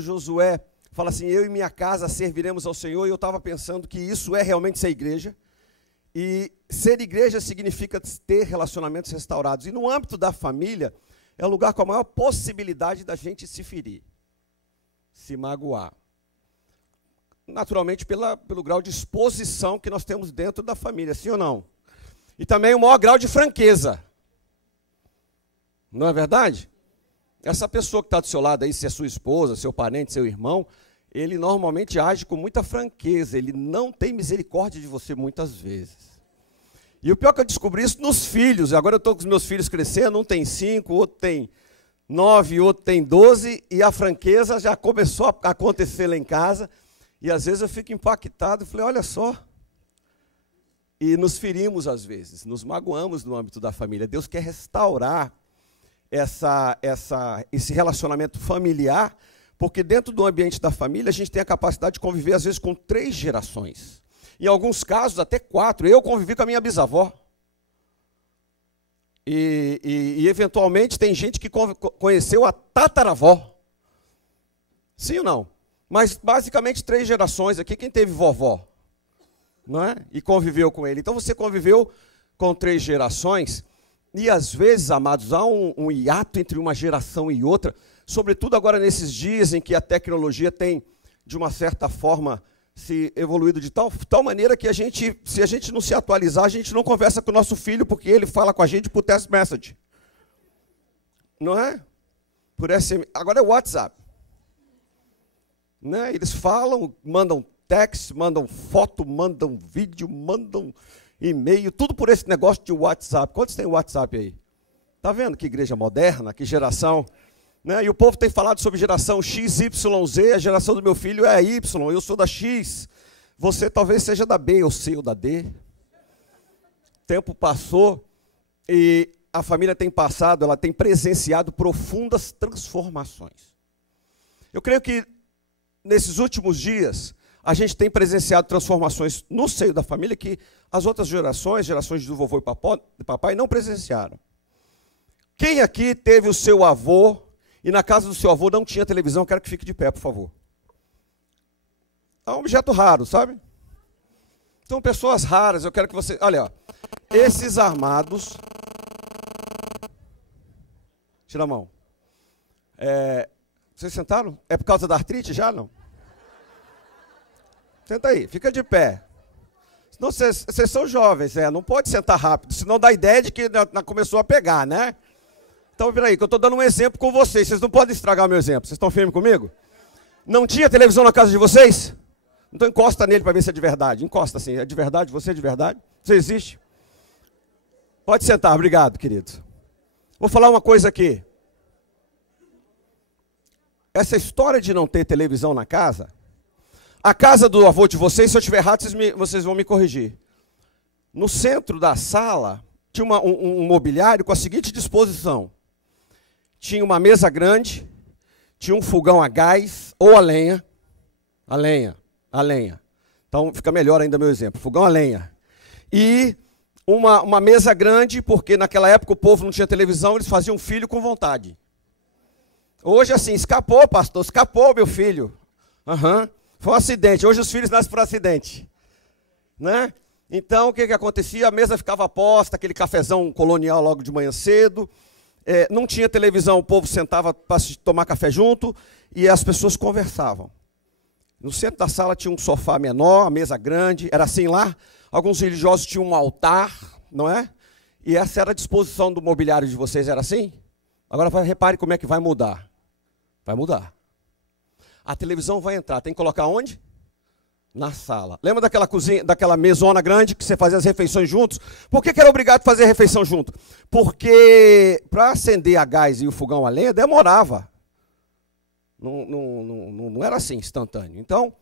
Josué fala assim, eu e minha casa serviremos ao Senhor, e eu estava pensando que isso é realmente ser igreja, e ser igreja significa ter relacionamentos restaurados, e no âmbito da família, é o lugar com a maior possibilidade da gente se ferir, se magoar, naturalmente pelo grau de exposição que nós temos dentro da família, sim ou não? E também o maior grau de franqueza, não é verdade? Essa pessoa que está do seu lado aí, se é sua esposa, seu parente, seu irmão, ele normalmente age com muita franqueza, ele não tem misericórdia de você muitas vezes. E o pior é que eu descobri isso nos filhos. Agora eu estou com os meus filhos crescendo, um tem 5, outro tem 9, outro tem 12, e a franqueza já começou a acontecer lá em casa, e às vezes eu fico impactado, e falei, olha só. E nos ferimos às vezes, nos magoamos no âmbito da família. Deus quer restaurar esse relacionamento familiar, porque dentro do ambiente da família a gente tem a capacidade de conviver às vezes com 3 gerações. Em alguns casos até 4. Eu convivi com a minha bisavó. E eventualmente tem gente que conheceu a tataravó. Sim ou não? Mas basicamente 3 gerações aqui. Quem teve vovó? Não é? E conviveu com ele. Então você conviveu com 3 gerações. E às vezes, amados, há um hiato entre uma geração e outra, sobretudo agora nesses dias em que a tecnologia tem, de uma certa forma, se evoluído de tal maneira que se a gente não se atualizar, a gente não conversa com o nosso filho, porque ele fala com a gente por text message. Não é? Por SMS. Agora é WhatsApp. Né? Eles falam, mandam text, mandam foto, mandam vídeo, mandam e-mail, tudo por esse negócio de WhatsApp. Quantos tem WhatsApp aí? Está vendo que igreja moderna, que geração? Né? E o povo tem falado sobre geração XYZ, a geração do meu filho é a Y, eu sou da X. Você talvez seja da B, ou C, ou da D. O tempo passou e a família tem passado, ela tem presenciado profundas transformações. Eu creio que nesses últimos dias, a gente tem presenciado transformações no seio da família que as outras gerações do vovô e papai, não presenciaram. Quem aqui teve o seu avô e na casa do seu avô não tinha televisão? Quero que fique de pé, por favor. É um objeto raro, sabe? Então, pessoas raras, eu quero que você... Olha, ó, esses armados... Tira a mão. Vocês sentaram? É por causa da artrite já, não? Senta aí, fica de pé. Senão vocês são jovens, não pode sentar rápido, senão dá a ideia de que começou a pegar, né? Então, peraí, que eu estou dando um exemplo com vocês não podem estragar o meu exemplo. Vocês estão firmes comigo? Não tinha televisão na casa de vocês? Então encosta nele para ver se é de verdade. Encosta assim, é de verdade? Você é de verdade? Você existe? Pode sentar, obrigado, querido. Vou falar uma coisa aqui. Essa história de não ter televisão na casa... A casa do avô de vocês, se eu estiver errado, vocês vão me corrigir. No centro da sala, tinha um mobiliário com a seguinte disposição. Tinha uma mesa grande, tinha um fogão a gás ou a lenha. A lenha. Então fica melhor ainda meu exemplo. Fogão a lenha. E uma mesa grande, porque naquela época o povo não tinha televisão, eles faziam filho com vontade. Hoje assim, escapou, pastor, escapou meu filho. Aham. Foi um acidente. Hoje os filhos nascem por acidente. Né? Então, o que acontecia? A mesa ficava posta, aquele cafezão colonial logo de manhã cedo. Não tinha televisão, o povo sentava para tomar café junto e as pessoas conversavam. No centro da sala tinha um sofá menor, a mesa grande. Era assim lá. Alguns religiosos tinham um altar, não é? E essa era a disposição do mobiliário de vocês, era assim? Agora repare como é que vai mudar. Vai mudar. A televisão vai entrar, tem que colocar onde? Na sala. Lembra daquela cozinha, daquela mesona grande que você fazia as refeições juntos? Por que era obrigado a fazer a refeição junto? Porque para acender a gás e o fogão a lenha demorava. Não era assim, instantâneo. Então,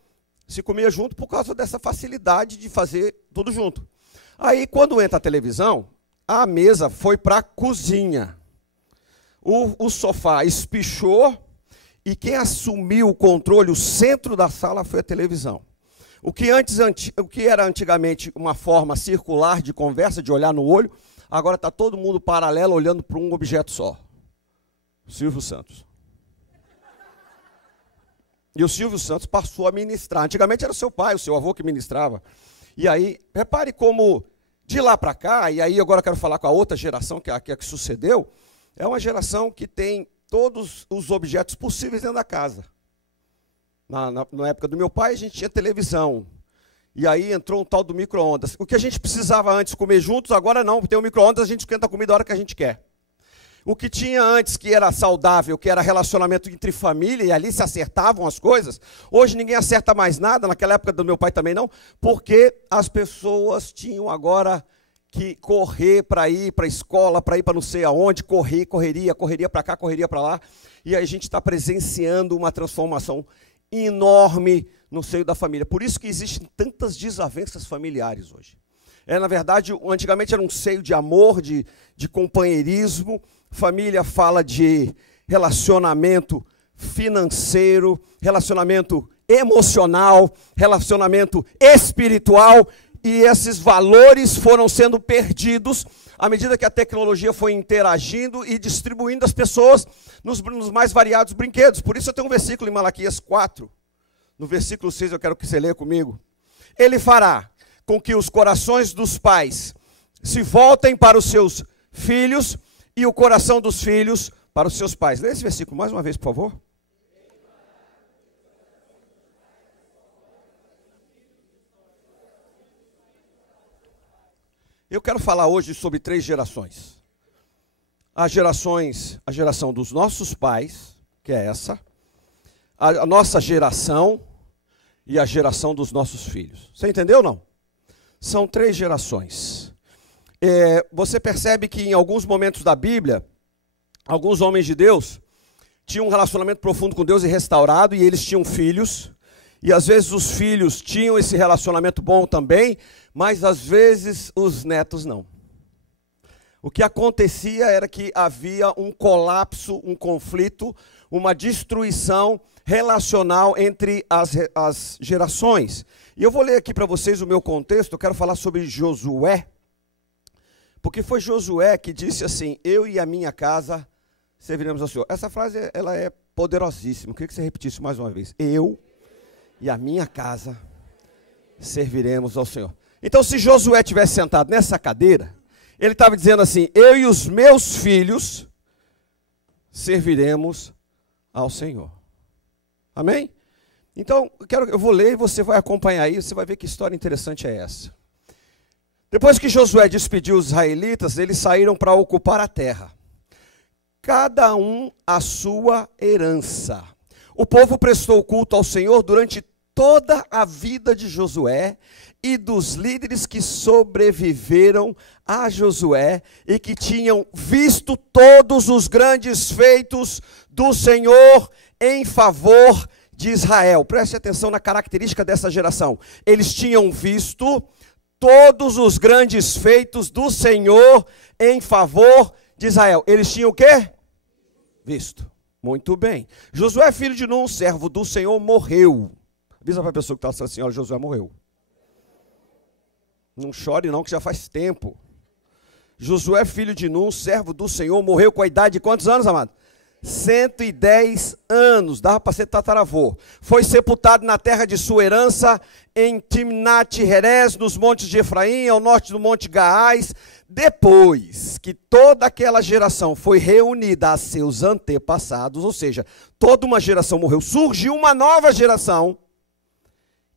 se comia junto por causa dessa facilidade de fazer tudo junto. Aí, quando entra a televisão, a mesa foi para a cozinha. O sofá espichou. E quem assumiu o controle, o centro da sala, foi a televisão. O que era antigamente uma forma circular de conversa, de olhar no olho, agora está todo mundo paralelo, olhando para um objeto só. Silvio Santos. E o Silvio Santos passou a ministrar. Antigamente era o seu pai, o seu avô que ministrava. E aí, repare como de lá para cá, e aí agora eu quero falar com a outra geração, que é a que sucedeu, é uma geração que tem todos os objetos possíveis dentro da casa. Na época do meu pai, a gente tinha televisão. E aí entrou um tal do micro-ondas. O que a gente precisava antes comer juntos, agora não. Tem o micro-ondas, a gente esquenta a comida a hora que a gente quer. O que tinha antes que era saudável, que era relacionamento entre família, e ali se acertavam as coisas, hoje ninguém acerta mais nada, naquela época do meu pai também não, porque as pessoas tinham agora que correr para ir para a escola, para ir para não sei aonde, correria para cá, correria para lá, e aí a gente está presenciando uma transformação enorme no seio da família. Por isso que existem tantas desavenças familiares hoje. Na verdade, antigamente era um seio de amor, de companheirismo. Família fala de relacionamento financeiro, relacionamento emocional, relacionamento espiritual, e esses valores foram sendo perdidos à medida que a tecnologia foi interagindo e distribuindo as pessoas nos mais variados brinquedos. Por isso eu tenho um versículo em Malaquias 4, no versículo 6, eu quero que você leia comigo. Ele fará com que os corações dos pais se voltem para os seus filhos e o coração dos filhos para os seus pais. Leia esse versículo mais uma vez, por favor. Eu quero falar hoje sobre 3 gerações. A geração dos nossos pais, que é essa, a nossa geração e a geração dos nossos filhos. Você entendeu ou não? São 3 gerações. Você percebe que em alguns momentos da Bíblia, alguns homens de Deus tinham um relacionamento profundo com Deus e restaurado, e eles tinham filhos, e às vezes os filhos tinham esse relacionamento bom também, mas às vezes os netos não. O que acontecia era que havia um colapso, um conflito, uma destruição relacional entre as gerações. E eu vou ler aqui para vocês o meu contexto. Eu quero falar sobre Josué, porque foi Josué que disse assim: eu e a minha casa serviremos ao Senhor. Essa frase ela é poderosíssima. Eu queria que você repetisse mais uma vez. Eu e a minha casa serviremos ao Senhor. Então, se Josué tivesse sentado nessa cadeira, ele estava dizendo assim: eu e os meus filhos serviremos ao Senhor. Amém? Então, eu vou ler e você vai acompanhar aí, você vai ver que história interessante é essa. Depois que Josué despediu os israelitas, eles saíram para ocupar a terra. Cada um a sua herança. O povo prestou culto ao Senhor durante toda a vida de Josué e dos líderes que sobreviveram a Josué e que tinham visto todos os grandes feitos do Senhor em favor de Israel. Preste atenção na característica dessa geração. Eles tinham visto todos os grandes feitos do Senhor em favor de Israel. Eles tinham o quê? Visto. Muito bem. Josué, filho de Nun, servo do Senhor, morreu. Avisa para a pessoa que está assim: olha, Josué morreu. Não chore não, que já faz tempo. Josué, filho de Nun, servo do Senhor, morreu com a idade de quantos anos, amado? 110 anos, dava para ser tataravô. Foi sepultado na terra de sua herança, em Timnat-Herés, nos montes de Efraim, ao norte do monte Gaás. Depois que toda aquela geração foi reunida a seus antepassados, ou seja, toda uma geração morreu, surgiu uma nova geração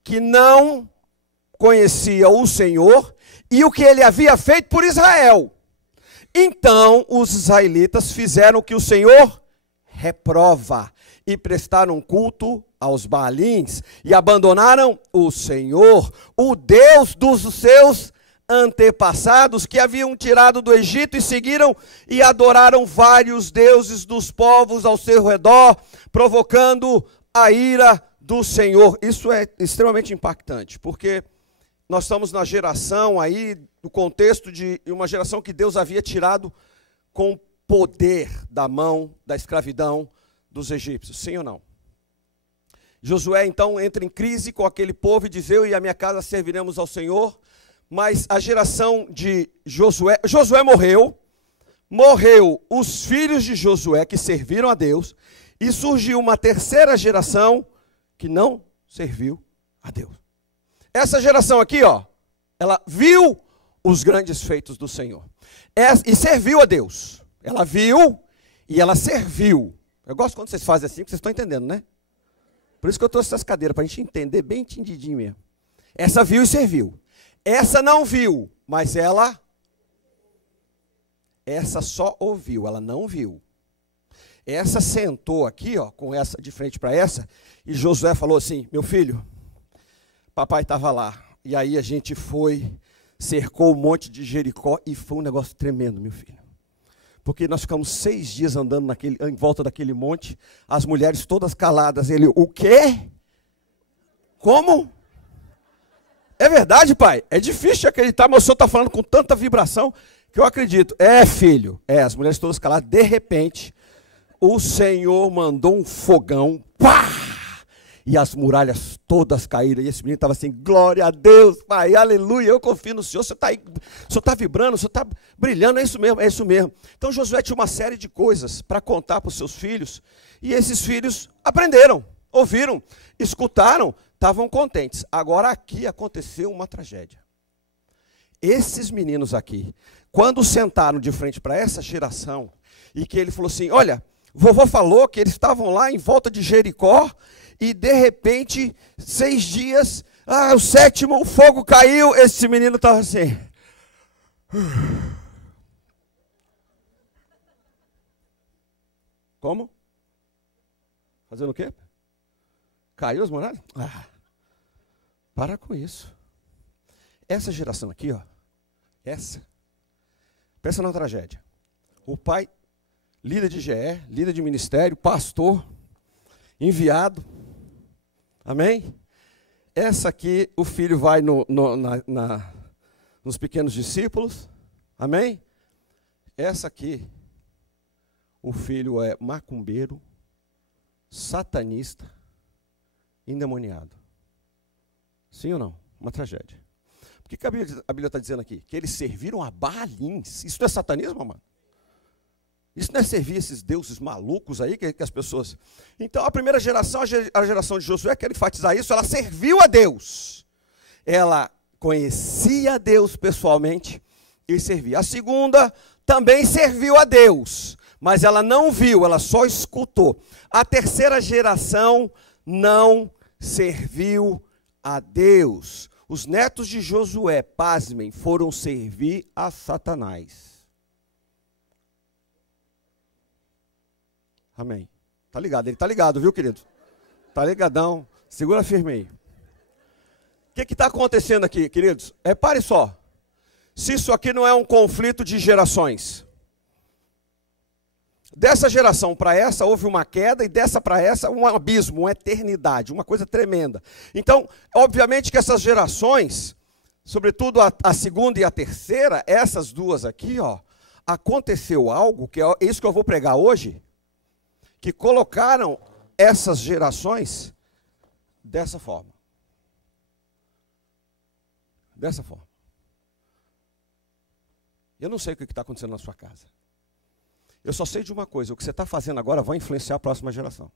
que não conhecia o Senhor e o que ele havia feito por Israel. Então os israelitas fizeram o que o Senhor reprova e prestaram culto aos Baalins e abandonaram o Senhor, o Deus dos seus antepassados que haviam tirado do Egito, e seguiram e adoraram vários deuses dos povos ao seu redor, provocando a ira do Senhor. Isso é extremamente impactante, porque nós estamos na geração aí, no contexto de uma geração que Deus havia tirado com poder da mão da escravidão dos egípcios. Sim ou não? Josué então entra em crise com aquele povo e diz: eu e a minha casa serviremos ao Senhor. Mas a geração de Josué morreu os filhos de Josué que serviram a Deus, e surgiu uma terceira geração que não serviu a Deus. Essa geração aqui, ó, ela viu os grandes feitos do Senhor. E serviu a Deus. Ela viu e ela serviu. Eu gosto quando vocês fazem assim, porque vocês estão entendendo, né? Por isso que eu trouxe essas cadeiras, para a gente entender bem entendidinho mesmo. Essa viu e serviu. Essa não viu, mas essa só ouviu, ela não viu. Essa sentou aqui, ó, com essa de frente para essa, e Josué falou assim: meu filho, papai estava lá. E aí a gente foi, cercou o monte de Jericó, e foi um negócio tremendo, meu filho. Porque nós ficamos 6 dias andando em volta daquele monte, as mulheres todas caladas. Ele, o quê? Como? É verdade, pai? É difícil de acreditar, mas o senhor está falando com tanta vibração que eu acredito. É, filho. As mulheres todas caladas. De repente, o Senhor mandou um fogão. Pá! E as muralhas todas caíram. E esse menino estava assim: glória a Deus, pai, aleluia, eu confio no Senhor. Você está aí, o Senhor está vibrando, o Senhor está brilhando, é isso mesmo, é isso mesmo. Então Josué tinha uma série de coisas para contar para os seus filhos. E esses filhos aprenderam, ouviram, escutaram, estavam contentes. Agora aqui aconteceu uma tragédia. Esses meninos aqui, quando sentaram de frente para essa geração, e que ele falou assim: olha, vovô falou que eles estavam lá em volta de Jericó, e de repente, 6 dias, o 7º, o fogo caiu, esse menino estava assim. Como? Fazendo o quê? Caiu as muralhas? Para com isso. Essa geração aqui, ó, pensa na tragédia. O pai, líder de GE, líder de ministério, pastor, enviado. Amém? Essa aqui, o filho vai nos pequenos discípulos. Amém? Essa aqui, o filho é macumbeiro, satanista, endemoniado. Sim ou não? Uma tragédia. Por que a Bíblia está dizendo aqui? Que eles serviram a Baalins. Isso não é satanismo, amado? Isso não é servir esses deuses malucos aí que as pessoas... Então, a primeira geração, a geração de Josué, quer enfatizar isso, ela serviu a Deus. Ela conhecia a Deus pessoalmente e servia. A segunda também serviu a Deus, mas ela não viu, ela só escutou. A terceira geração não serviu a Deus. Os netos de Josué, pasmem, foram servir a Satanás. Amém. Tá ligado? Ele tá ligado, viu, querido? Tá ligadão. Segura firme aí. O que está acontecendo aqui, queridos? Repare só. Se isso aqui não é um conflito de gerações. Dessa geração para essa houve uma queda, e dessa para essa um abismo, uma eternidade, uma coisa tremenda. Então, obviamente que essas gerações, sobretudo a segunda e a terceira, essas duas aqui, ó, aconteceu algo, que é isso que eu vou pregar hoje, que colocaram essas gerações dessa forma. Dessa forma. Eu não sei o que está acontecendo na sua casa. Eu só sei de uma coisa: o que você está fazendo agora vai influenciar a próxima geração.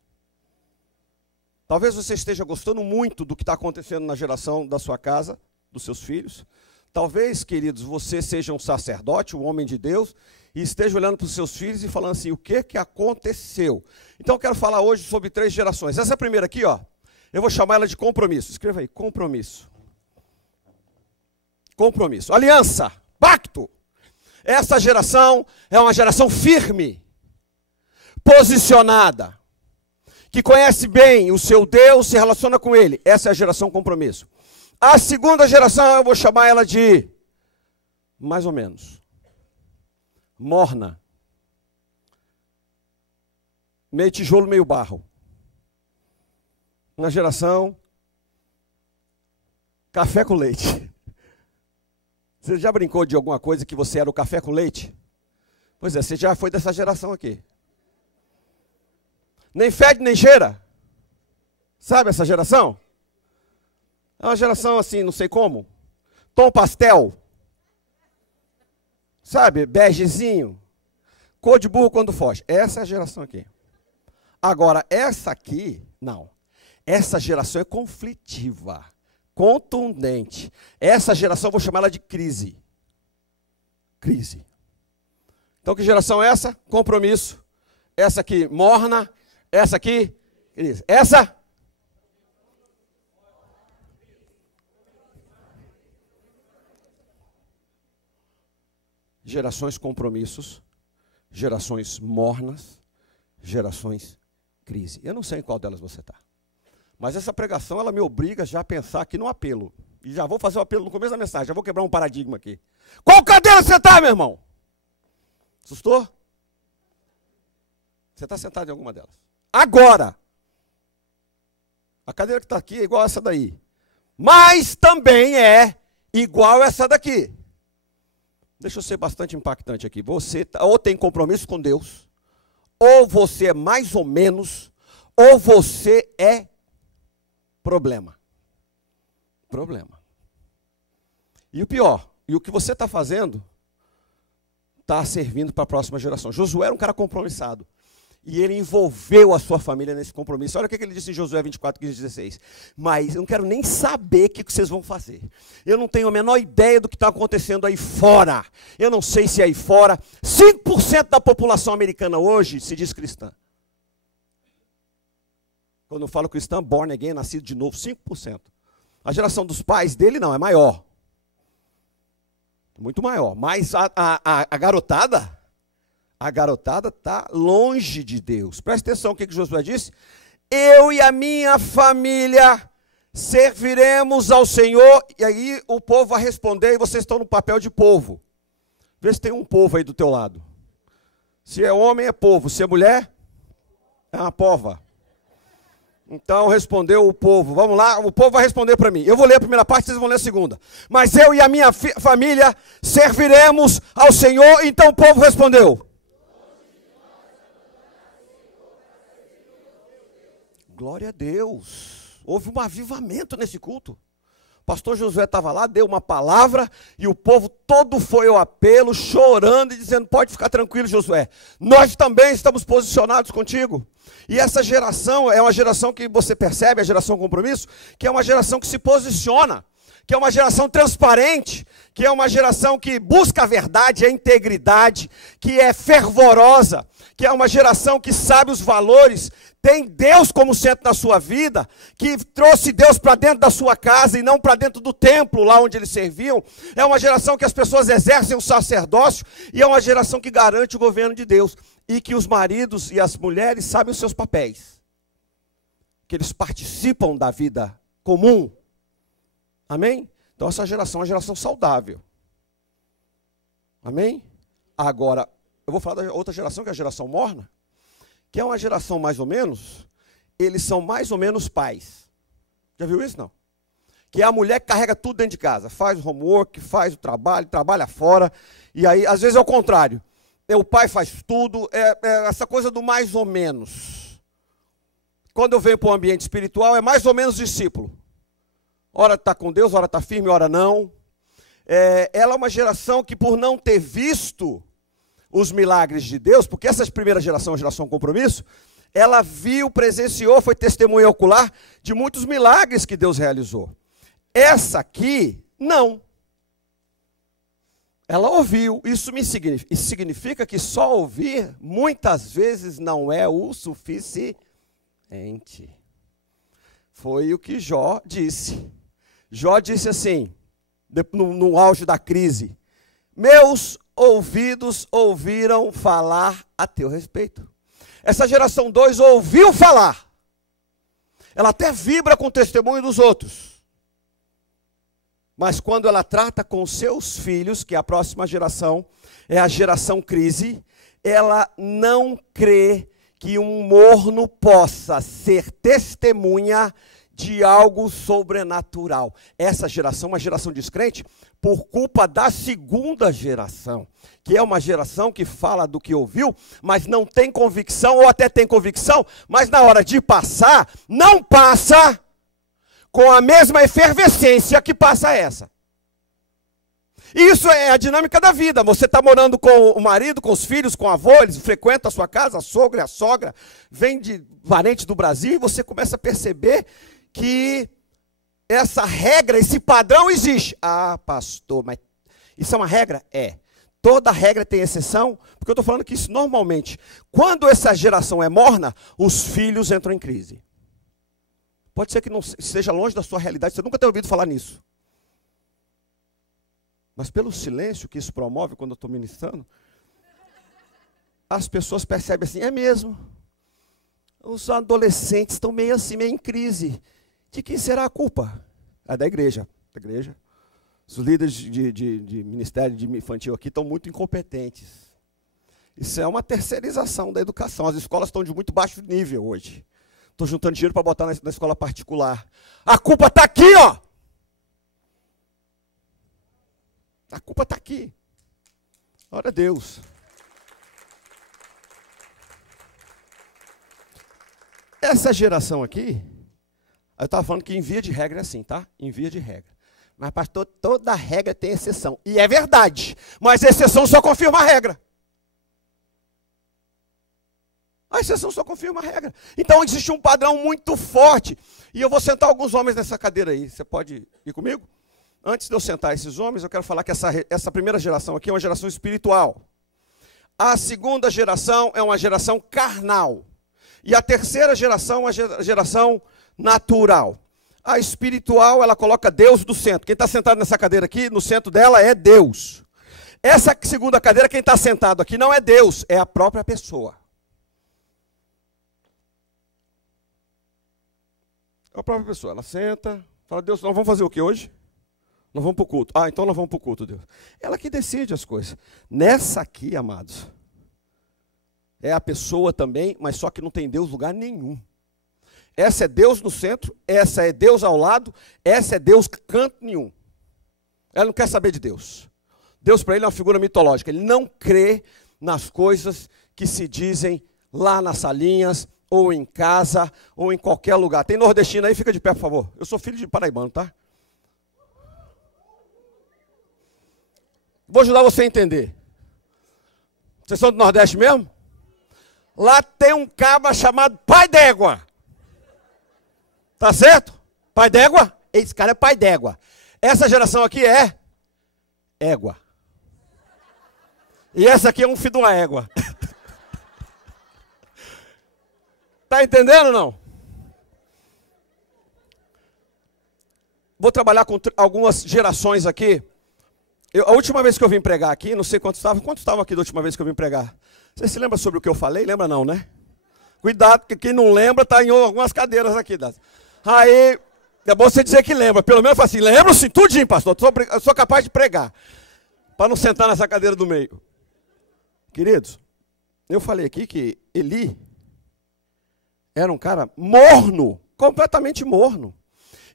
Talvez você esteja gostando muito do que está acontecendo na geração da sua casa, dos seus filhos. Talvez, queridos, você seja um sacerdote, um homem de Deus, e esteja olhando para os seus filhos e falando assim: o que aconteceu? Então eu quero falar hoje sobre 3 gerações. Essa primeira aqui, ó, eu vou chamar ela de compromisso. Escreva aí: compromisso. Compromisso. Aliança. Pacto. Essa geração é uma geração firme, posicionada, que conhece bem o seu Deus, se relaciona com ele. Essa é a geração compromisso. A segunda geração eu vou chamar ela de, mais ou menos, morna. Meio tijolo, meio barro. Uma geração café com leite. Você já brincou de alguma coisa que você era o café com leite? Pois é, você já foi dessa geração aqui. Nem fede, nem cheira. Sabe essa geração? É uma geração assim, não sei como. Tom pastel. Sabe, begezinho. Cor de burro quando foge. Essa é a geração aqui. Agora, essa aqui, não. Essa geração é conflitiva, contundente. Essa geração eu vou chamar ela de crise. Crise. Então que geração é essa? Compromisso. Essa aqui, morna. Essa aqui, crise. Essa? Gerações compromissos, gerações mornas, gerações crise. Eu não sei em qual delas você está. Mas essa pregação, ela me obriga já a pensar aqui no apelo. E já vou fazer o apelo no começo da mensagem, já vou quebrar um paradigma aqui. Qual cadeira você está, meu irmão? Assustou? Você está sentado em alguma delas. Agora! A cadeira que está aqui é igual a essa daí. Mas também é igual a essa daqui. Deixa eu ser bastante impactante aqui. Você ou tem compromisso com Deus, ou você é mais ou menos, ou você é problema. Problema. E o pior, e o que você está fazendo, está servindo para a próxima geração. Josué era um cara compromissado. E ele envolveu a sua família nesse compromisso. Olha o que ele disse em Josué 24, 15, 16. Mas eu não quero nem saber o que vocês vão fazer. Eu não tenho a menor ideia do que está acontecendo aí fora. Eu não sei se aí fora, 5% da população americana hoje se diz cristã. Quando eu falo cristã, born again, nascido de novo, 5%. A geração dos pais dele não, é maior. Muito maior. Mas a garotada... A garotada está longe de Deus. Presta atenção o que Josué disse. Eu e a minha família serviremos ao Senhor. E aí o povo vai responder e vocês estão no papel de povo. Vê se tem um povo aí do teu lado. Se é homem, é povo. Se é mulher, é uma pova. Então respondeu o povo. Vamos lá, o povo vai responder para mim. Eu vou ler a primeira parte, vocês vão ler a segunda. Mas eu e a minha família serviremos ao Senhor. Então o povo respondeu. Glória a Deus. Houve um avivamento nesse culto. O pastor Josué estava lá, deu uma palavra e o povo todo foi ao apelo, chorando e dizendo, pode ficar tranquilo, Josué. Nós também estamos posicionados contigo. E essa geração é uma geração que você percebe, a geração compromisso, que é uma geração que se posiciona, que é uma geração transparente, que é uma geração que busca a verdade, a integridade, que é fervorosa, que é uma geração que sabe os valores, tem Deus como centro da sua vida, que trouxe Deus para dentro da sua casa e não para dentro do templo, lá onde eles serviam. É uma geração que as pessoas exercem o sacerdócio e é uma geração que garante o governo de Deus. E que os maridos e as mulheres sabem os seus papéis. Que eles participam da vida comum. Amém? Então essa geração é uma geração saudável. Amém? Agora, eu vou falar da outra geração, que é a geração morna, que é uma geração mais ou menos, eles são mais ou menos pais. Já viu isso, não? Que é a mulher que carrega tudo dentro de casa, faz o homework, faz o trabalho, trabalha fora, e aí, às vezes é o contrário. O pai faz tudo, é essa coisa do mais ou menos. Quando eu venho para o ambiente espiritual, é mais ou menos discípulo. Ora está com Deus, ora está firme, ora não. Ela é uma geração que, por não ter visto os milagres de Deus, porque essa primeira geração é uma geração compromisso, ela viu, presenciou, foi testemunha ocular de muitos milagres que Deus realizou. Essa aqui, não. Ela ouviu. Isso significa que só ouvir, muitas vezes, não é o suficiente. Foi o que Jó disse. Jó disse assim, no auge da crise, meus ouvidos ouviram falar a teu respeito. Essa geração 2 ouviu falar. Ela até vibra com o testemunho dos outros. Mas quando ela trata com seus filhos, que é a próxima geração, é a geração crise, ela não crê que um morno possa ser testemunha de algo sobrenatural. Essa geração é uma geração descrente por culpa da segunda geração, que é uma geração que fala do que ouviu, mas não tem convicção, ou até tem convicção, mas na hora de passar, não passa com a mesma efervescência que passa essa. Isso é a dinâmica da vida. Você está morando com o marido, com os filhos, com o avô, eles frequentam a sua casa, a sogra e a sogra, vem de parente do Brasil, e você começa a perceber que essa regra, esse padrão existe. Ah, pastor, mas isso é uma regra? É. Toda regra tem exceção, porque eu estou falando que isso normalmente, quando essa geração é morna, os filhos entram em crise. Pode ser que não esteja longe da sua realidade, você nunca tenha ouvido falar nisso. Mas pelo silêncio que isso promove quando eu estou ministrando, as pessoas percebem assim, é mesmo. Os adolescentes estão meio assim, meio em crise. De quem será a culpa? É da igreja. Da igreja. Os líderes de ministério de infantil aqui estão muito incompetentes. Isso é uma terceirização da educação. As escolas estão de muito baixo nível hoje. Estou juntando dinheiro para botar na escola particular. A culpa está aqui, ó. A culpa está aqui. Glória a Deus. Essa geração aqui, eu estava falando que em via de regra é assim, tá? Em via de regra. Mas, pastor, toda regra tem exceção. E é verdade. Mas a exceção só confirma a regra. A exceção só confirma a regra. Então, existe um padrão muito forte. E eu vou sentar alguns homens nessa cadeira aí. Você pode ir comigo? Antes de eu sentar esses homens, eu quero falar que essa primeira geração aqui é uma geração espiritual. A segunda geração é uma geração carnal. E a terceira geração é uma geração natural. A espiritual, ela coloca Deus no centro. Quem está sentado nessa cadeira aqui, no centro dela é Deus. Essa segunda cadeira, quem está sentado aqui não é Deus, é a própria pessoa. É a própria pessoa. Ela senta, fala, Deus, nós vamos fazer o que hoje? Nós vamos para o culto. Ah, então nós vamos para o culto, Deus. Ela que decide as coisas. Nessa aqui, amados, é a pessoa também, mas só que não tem Deus em lugar nenhum. Essa é Deus no centro, essa é Deus ao lado, essa é Deus canto nenhum. Ela não quer saber de Deus. Deus para ele é uma figura mitológica. Ele não crê nas coisas que se dizem lá nas salinhas, ou em casa, ou em qualquer lugar. Tem nordestino aí? Fica de pé, por favor. Eu sou filho de paraibano, tá? Vou ajudar você a entender. Vocês são do Nordeste mesmo? Lá tem um cabra chamado Pai d'Égua. Tá certo? Pai d'Égua? Esse cara é pai d'égua. Essa geração aqui é égua. E essa aqui é um filho de uma égua. Tá entendendo ou não? Vou trabalhar com algumas gerações aqui. A última vez que eu vim pregar aqui, não sei quantos estavam aqui da última vez que eu vim pregar? Você se lembra sobre o que eu falei? Lembra não, né? Cuidado, porque quem não lembra está em algumas cadeiras aqui. Aí, é bom você dizer que lembra. Pelo menos fala assim, lembro sim, tudinho, pastor. Eu sou capaz de pregar. Para não sentar nessa cadeira do meio. Queridos, eu falei aqui que Eli era um cara morno, completamente morno.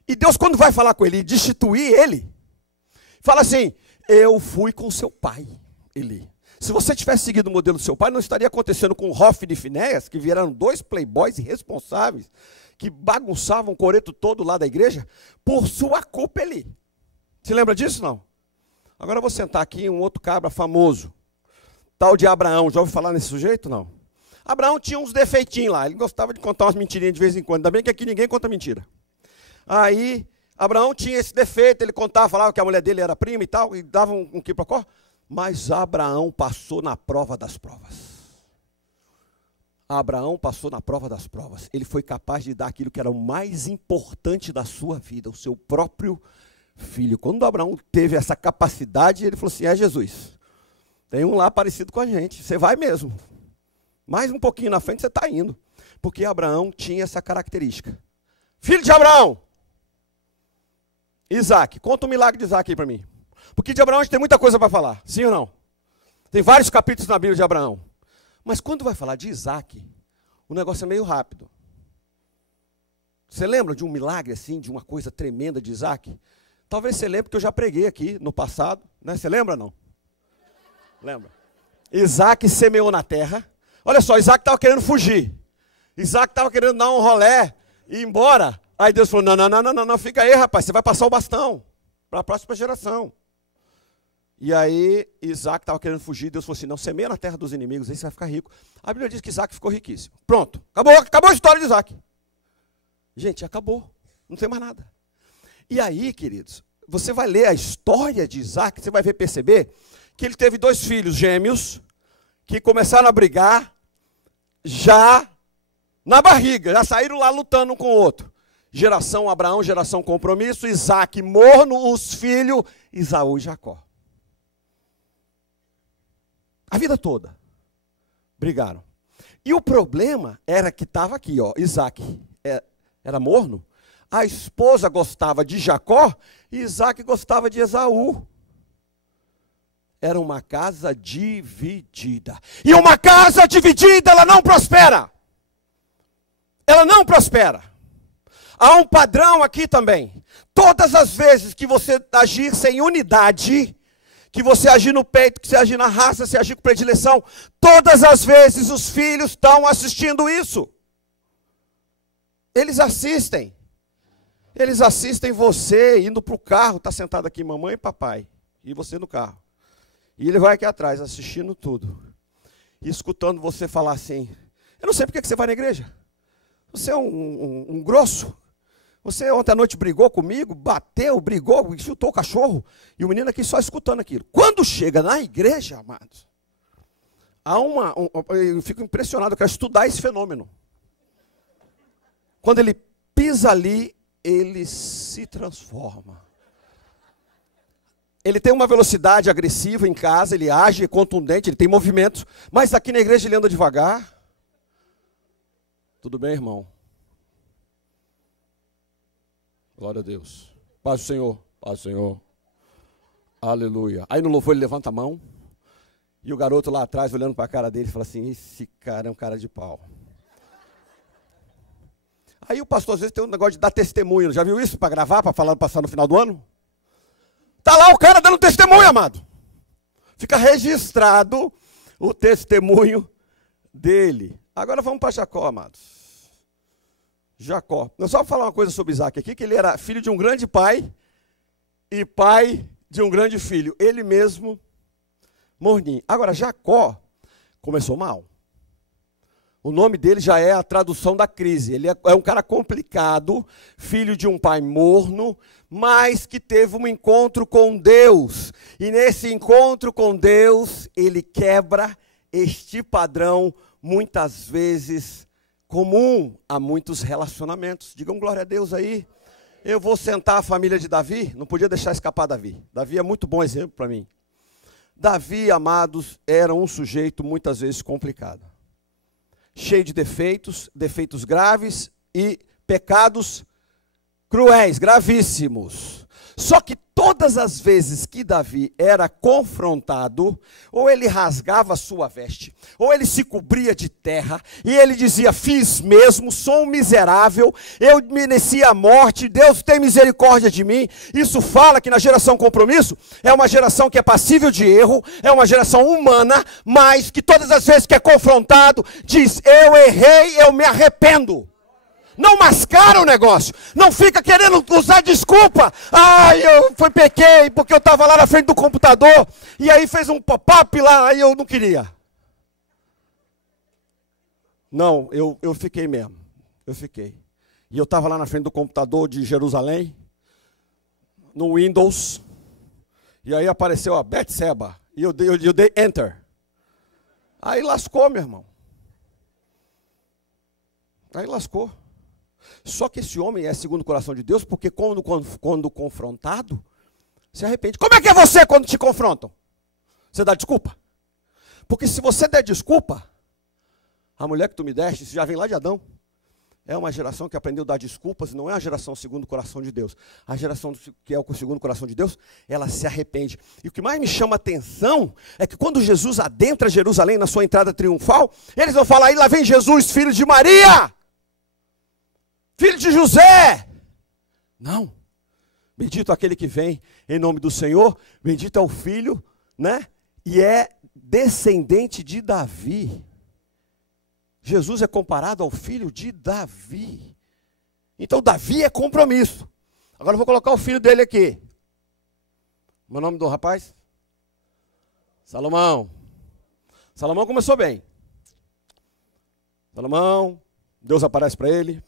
E Deus, quando vai falar com Eli, destituir ele, fala assim, eu fui com seu pai, Eli. Se você tivesse seguido o modelo do seu pai, não estaria acontecendo com Hofni e Finéias, que vieram dois playboys irresponsáveis, que bagunçavam o coreto todo lá da igreja, por sua culpa, Eli. Se lembra disso, não? Agora eu vou sentar aqui um outro cabra famoso, tal de Abraão. Já ouviu falar nesse sujeito, não? Abraão tinha uns defeitinhos lá, ele gostava de contar umas mentirinhas de vez em quando, ainda bem que aqui ninguém conta mentira. Aí, Abraão tinha esse defeito, ele contava, falava que a mulher dele era prima e tal, e dava um quiprocó. Mas Abraão passou na prova das provas. Abraão passou na prova das provas. Ele foi capaz de dar aquilo que era o mais importante da sua vida, o seu próprio filho. Quando Abraão teve essa capacidade, ele falou assim, é Jesus, tem um lá parecido com a gente, você vai mesmo. Mais um pouquinho na frente você está indo. Porque Abraão tinha essa característica. Filho de Abraão, Isaac, conta o milagre de Isaac aí para mim. Porque de Abraão a gente tem muita coisa para falar, sim ou não? Tem vários capítulos na Bíblia de Abraão. Mas quando vai falar de Isaac, o negócio é meio rápido. Você lembra de um milagre assim, de uma coisa tremenda de Isaac? Talvez você lembre que eu já preguei aqui no passado, né? Você lembra ou não? Lembra? Isaac semeou na terra. Olha só, Isaac estava querendo fugir. Isaac estava querendo dar um rolé e ir embora. Aí Deus falou, não, fica aí, rapaz, você vai passar o bastão para a próxima geração. E aí Isaac estava querendo fugir, Deus falou assim, não, semeia na terra dos inimigos, aí você vai ficar rico. A Bíblia diz que Isaac ficou riquíssimo. Pronto, acabou a história de Isaac. Gente, acabou, não tem mais nada. E aí, queridos, você vai ler a história de Isaac, você vai perceber que ele teve 2 filhos gêmeos, que começaram a brigar já na barriga, já saíram lá lutando um com o outro. Geração Abraão, geração compromisso, Isaac morno, os filhos, Esaú e Jacó. A vida toda brigaram. E o problema era que estava aqui, ó, Isaac era morno, a esposa gostava de Jacó e Isaac gostava de Esaú. Era uma casa dividida. E uma casa dividida, ela não prospera. Ela não prospera. Há um padrão aqui também. Todas as vezes que você agir sem unidade, que você agir no peito, que você agir na raça, você agir com predileção, todas as vezes os filhos estão assistindo isso. Eles assistem. Eles assistem você indo para o carro, está sentado aqui mamãe e papai, e você no carro. E ele vai aqui atrás assistindo tudo. E escutando você falar assim, eu não sei porque que você vai na igreja. Você é um grosso. Você ontem à noite brigou comigo, bateu, brigou, chutou o cachorro. E o menino aqui só escutando aquilo. Quando chega na igreja, amados, eu fico impressionado, eu quero estudar esse fenômeno. Quando ele pisa ali, ele se transforma. Ele tem uma velocidade agressiva em casa, ele age, é contundente, ele tem movimentos. Mas aqui na igreja ele anda devagar. Tudo bem, irmão? Glória a Deus. Paz do Senhor. Paz do Senhor. Aleluia. Aí no louvor ele levanta a mão. E o garoto lá atrás, olhando para a cara dele, fala assim, esse cara é um cara de pau. Aí o pastor às vezes tem um negócio de dar testemunho. Já viu isso para gravar, para falar, passar no final do ano? Está lá o cara dando testemunho, amado. Fica registrado o testemunho dele. Agora vamos para Jacó, amados. Jacó. Eu só vou falar uma coisa sobre Isaac aqui, que ele era filho de um grande pai e pai de um grande filho. Ele mesmo morninho. Agora, Jacó começou mal. O nome dele já é a tradução da crise. Ele é um cara complicado, filho de um pai morno, mas que teve um encontro com Deus. E nesse encontro com Deus, ele quebra este padrão, muitas vezes comum a muitos relacionamentos. Digam glória a Deus aí. Eu vou sentar a família de Davi, não podia deixar escapar Davi. Davi é muito bom exemplo para mim. Davi, amados, era um sujeito muitas vezes complicado. Cheio de defeitos, defeitos graves e pecados cruéis, gravíssimos. Só que todas as vezes que Davi era confrontado, ou ele rasgava a sua veste, ou ele se cobria de terra, e ele dizia, fiz mesmo, sou um miserável, eu mereci a morte, Deus tem misericórdia de mim. Isso fala que na geração compromisso, é uma geração que é passível de erro, é uma geração humana, mas que todas as vezes que é confrontado, diz, eu errei, eu me arrependo. Não mascara o negócio. Não fica querendo usar desculpa. Eu pequei porque eu estava lá na frente do computador. E aí fez um pop-up lá, aí eu não queria. Não, eu fiquei mesmo. Eu fiquei. E eu estava lá na frente do computador de Jerusalém, no Windows. E aí apareceu a Betseba. E eu dei Enter. Aí lascou, meu irmão. Aí lascou. Só que esse homem é segundo o coração de Deus, porque quando confrontado, se arrepende. Como é que é você quando te confrontam? Você dá desculpa? Porque se você der desculpa, a mulher que tu me deste, isso já vem lá de Adão, é uma geração que aprendeu a dar desculpas, não é a geração segundo o coração de Deus. A geração que é o segundo o coração de Deus, ela se arrepende. E o que mais me chama a atenção é que quando Jesus adentra Jerusalém na sua entrada triunfal, eles vão falar, aí lá vem Jesus, filho de Maria, filho de José. Não. Bendito aquele que vem em nome do Senhor, bendito é o filho, né? E é descendente de Davi. Jesus é comparado ao filho de Davi. Então Davi é compromisso. Agora eu vou colocar o filho dele aqui. O nome do rapaz? Salomão começou bem. Salomão, Deus aparece para ele.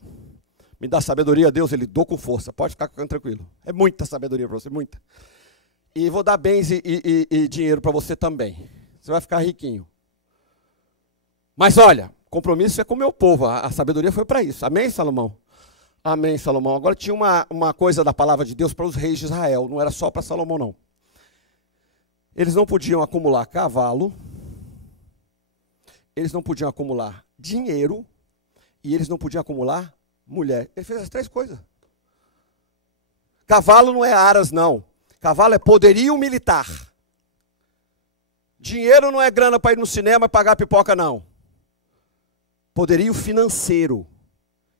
Me dá sabedoria, Deus, ele dou com força. Pode ficar tranquilo. É muita sabedoria para você, muita. E vou dar bens e dinheiro para você também. Você vai ficar riquinho. Mas olha, compromisso é com o meu povo. A sabedoria foi para isso. Amém, Salomão? Amém, Salomão. Agora tinha uma coisa da palavra de Deus para os reis de Israel. Não era só para Salomão, não. Eles não podiam acumular cavalo. Eles não podiam acumular dinheiro. E eles não podiam acumular mulher. Ele fez as 3 coisas. Cavalo não é aras, não. Cavalo é poderio militar. Dinheiro não é grana para ir no cinema e pagar pipoca, não. Poderio financeiro.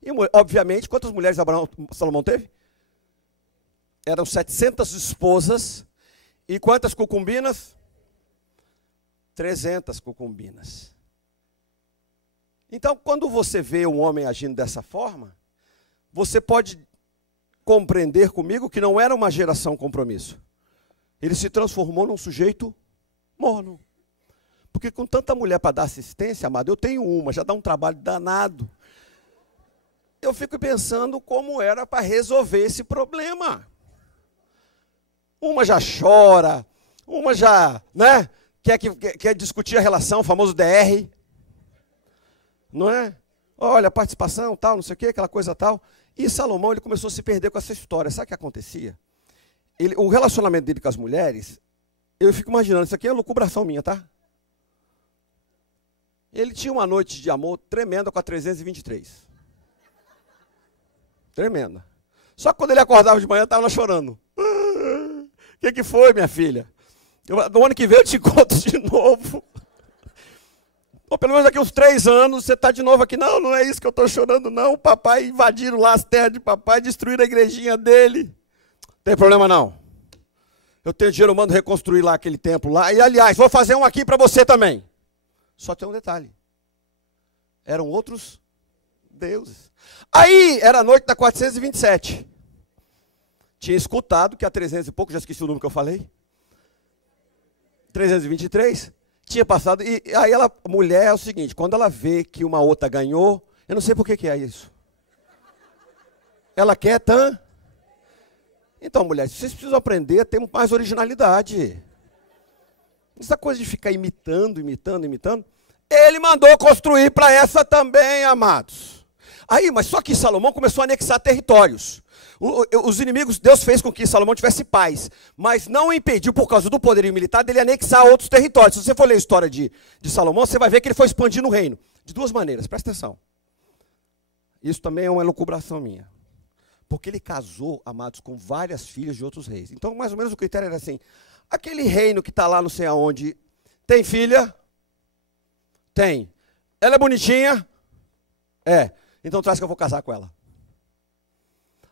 E, obviamente, quantas mulheres Salomão teve? Eram 700 esposas. E quantas concubinas? 300 concubinas. Então, quando você vê um homem agindo dessa forma, você pode compreender comigo que não era uma geração compromisso. Ele se transformou num sujeito morno. Porque com tanta mulher para dar assistência, amado, eu tenho uma, já dá um trabalho danado. Eu fico pensando como era para resolver esse problema. Uma já chora, uma já, né, quer discutir a relação, o famoso DR. Não é? Olha, participação, tal, não sei o quê, aquela coisa tal. E Salomão, ele começou a se perder com essa história. Sabe o que acontecia? O relacionamento dele com as mulheres, eu fico imaginando, isso aqui é lucubração minha, tá? Ele tinha uma noite de amor tremenda com a 323. Tremenda. Só que quando ele acordava de manhã, estava lá chorando. O que foi, minha filha? No ano que vem eu te encontro de novo. Ou pelo menos daqui uns 3 anos, você está de novo aqui. Não, não é isso que eu estou chorando, não. O papai invadiram lá as terras de papai, destruíram a igrejinha dele. Não tem problema, não. Eu tenho dinheiro, eu mando reconstruir lá aquele templo lá. E, aliás, vou fazer um aqui para você também. Só tem um detalhe. Eram outros deuses. Aí, era a noite da 427. Tinha escutado que a 300 e pouco, já esqueci o número que eu falei. 323. Tinha passado, e aí a mulher é o seguinte, quando ela vê que uma outra ganhou, eu não sei por que é isso. Ela quer Então, mulher, vocês precisam aprender a ter mais originalidade. Essa coisa de ficar imitando. Ele mandou construir para essa também, amados. Aí, mas só que Salomão começou a anexar territórios. Os inimigos, Deus fez com que Salomão tivesse paz, mas não impediu, por causa do poderio militar, dele anexar outros territórios. Se você for ler a história de Salomão, você vai ver que ele foi expandindo o reino. De 2 maneiras, presta atenção. Isso também é uma elucubração minha. Porque ele casou, amados, com várias filhas de outros reis. Então, mais ou menos o critério era assim, aquele reino que está lá não sei aonde, tem filha? Tem. Ela é bonitinha? É. Então traz que eu vou casar com ela.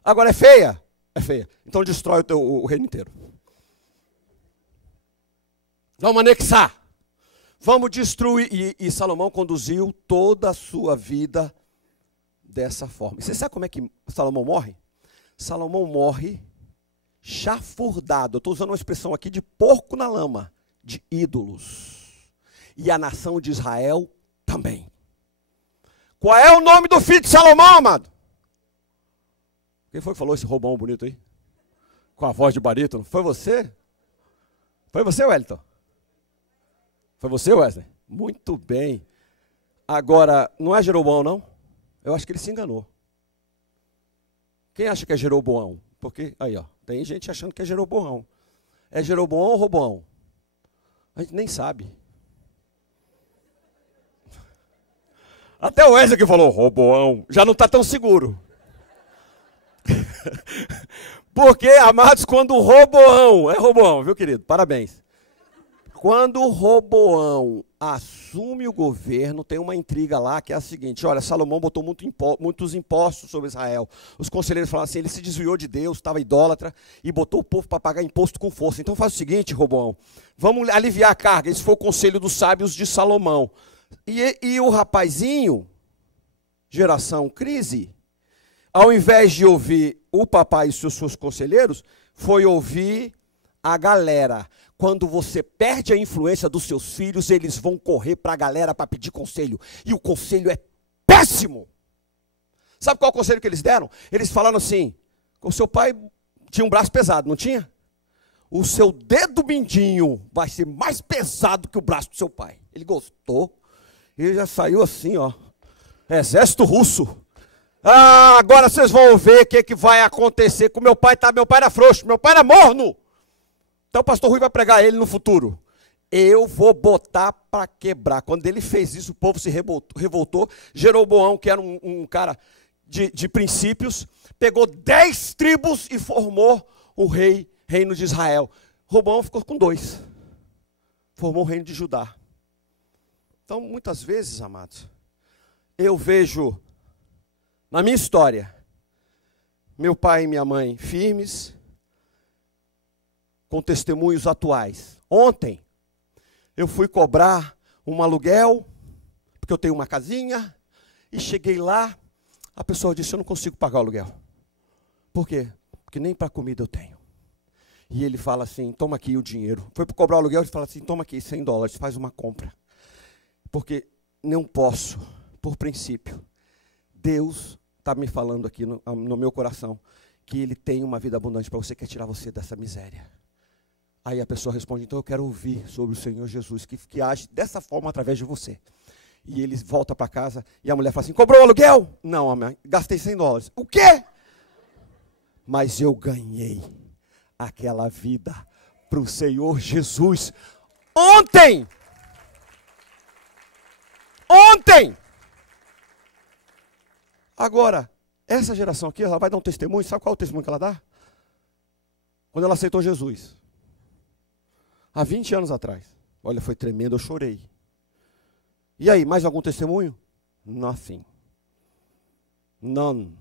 Agora é feia? É feia. Então destrói o reino inteiro. Vamos anexar. Vamos destruir. E Salomão conduziu toda a sua vida dessa forma. E você sabe como é que Salomão morre? Salomão morre chafurdado. Eu estou usando uma expressão aqui de porco na lama. De ídolos. E a nação de Israel também. Qual é o nome do filho de Salomão, amado? Quem foi que falou esse robão bonito aí? Com a voz de barítono. Foi você? Foi você, Wellington? Foi você, Wesley? Muito bem. Agora, não é Jeroboão, não? Eu acho que ele se enganou. Quem acha que é Jeroboão? Porque, aí, ó, tem gente achando que é Jeroboão. É Jeroboão ou Roboão? A gente nem sabe. Até o Wesley que falou, Roboão, já não está tão seguro. Porque, amados, quando Roboão, é Roboão, viu, querido? Parabéns. Quando Roboão assume o governo, tem uma intriga lá que é a seguinte, olha, Salomão botou muitos impostos sobre Israel. Os conselheiros falaram assim, ele se desviou de Deus, estava idólatra, e botou o povo para pagar imposto com força. Então faz o seguinte, Roboão, vamos aliviar a carga. Esse foi o conselho dos sábios de Salomão. E o rapazinho, geração crise, ao invés de ouvir o papai e seus conselheiros, foi ouvir a galera. Quando você perde a influência dos seus filhos, eles vão correr para a galera para pedir conselho. E o conselho é péssimo. Sabe qual é o conselho que eles deram? Eles falaram assim, o seu pai tinha um braço pesado, não tinha? O seu dedo mindinho vai ser mais pesado que o braço do seu pai. Ele gostou. Ele já saiu assim, ó. Exército russo. Ah, agora vocês vão ver o que vai acontecer com meu pai. Meu pai era frouxo, meu pai era morno. Então o pastor Rui vai pregar ele no futuro. Eu vou botar para quebrar. Quando ele fez isso, o povo se revoltou. Jeroboão, que era um cara de princípios, pegou 10 tribos e formou o reino de Israel. Roboão ficou com 2. Formou o reino de Judá. Então, muitas vezes, amados, eu vejo na minha história, meu pai e minha mãe firmes, com testemunhos atuais. Ontem, eu fui cobrar um aluguel, porque eu tenho uma casinha, e cheguei lá, a pessoa disse, eu não consigo pagar o aluguel. Por quê? Porque nem para comida eu tenho. E ele fala assim, toma aqui o dinheiro. Foi para cobrar o aluguel, ele fala assim, toma aqui $100, faz uma compra. Porque não posso, por princípio. Deus está me falando aqui no meu coração, que Ele tem uma vida abundante para você, quer tirar você dessa miséria. Aí a pessoa responde, então eu quero ouvir sobre o Senhor Jesus, que age dessa forma através de você. E ele volta para casa e a mulher fala assim, cobrou o aluguel? Não, mãe, gastei $100. O quê? Mas eu ganhei aquela vida para o Senhor Jesus. Ontem! Agora, essa geração aqui, ela vai dar um testemunho, sabe qual é o testemunho que ela dá? Quando ela aceitou Jesus. Há 20 anos atrás. Olha, foi tremendo, eu chorei. E aí, mais algum testemunho? Nothing. None.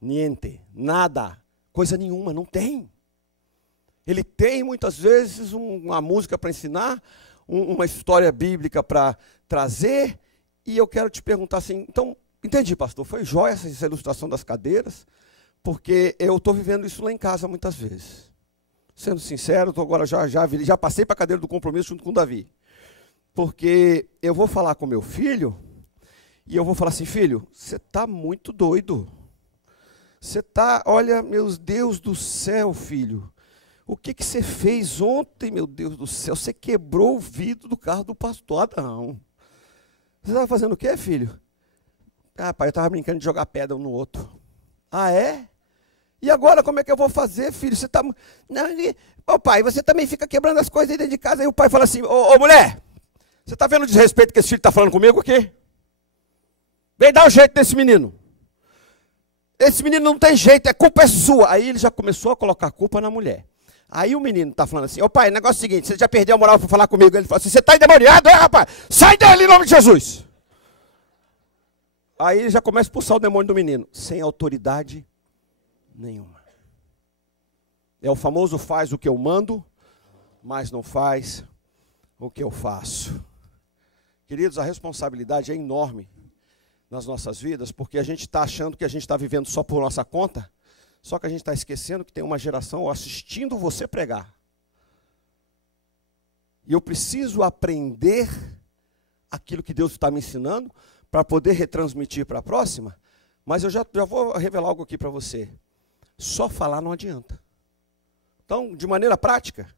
Niente. Nada. Coisa nenhuma, não tem. Ele tem, muitas vezes, uma música para ensinar, uma história bíblica para trazer, e eu quero te perguntar assim, então, entendi, pastor, foi jóia essa ilustração das cadeiras, porque eu estou vivendo isso lá em casa muitas vezes. Sendo sincero, agora já passei para a cadeira do compromisso junto com o Davi. Porque eu vou falar com meu filho, e eu vou falar assim, filho, você está muito doido. Você está, olha, meu Deus do céu, filho. O que você fez ontem, meu Deus do céu? Você quebrou o vidro do carro do pastor. Ah, não. Você estava fazendo o quê, filho? Ah, pai, eu estava brincando de jogar pedra um no outro. Ah, é? E agora, como é que eu vou fazer, filho? Você está... Ô, pai, você também fica quebrando as coisas aí dentro de casa. Aí o pai fala assim, ô mulher, você está vendo o desrespeito que esse filho está falando comigo aqui? Vem dar um jeito nesse menino. Esse menino não tem jeito, a culpa é sua. Aí ele já começou a colocar a culpa na mulher. Aí o menino está falando assim, ô pai, o negócio é o seguinte, você já perdeu a moral para falar comigo. Ele fala assim, você está endemoniado, é, rapaz? Sai dele em nome de Jesus. Aí ele já começa a expulsar o demônio do menino, sem autoridade nenhuma. É o famoso faz o que eu mando, mas não faz o que eu faço. Queridos, a responsabilidade é enorme nas nossas vidas, porque a gente está achando que a gente está vivendo só por nossa conta, só que a gente está esquecendo que tem uma geração assistindo você pregar. E eu preciso aprender aquilo que Deus está me ensinando, para poder retransmitir para a próxima, mas eu já vou revelar algo aqui para você. Só falar não adianta. Então, de maneira prática,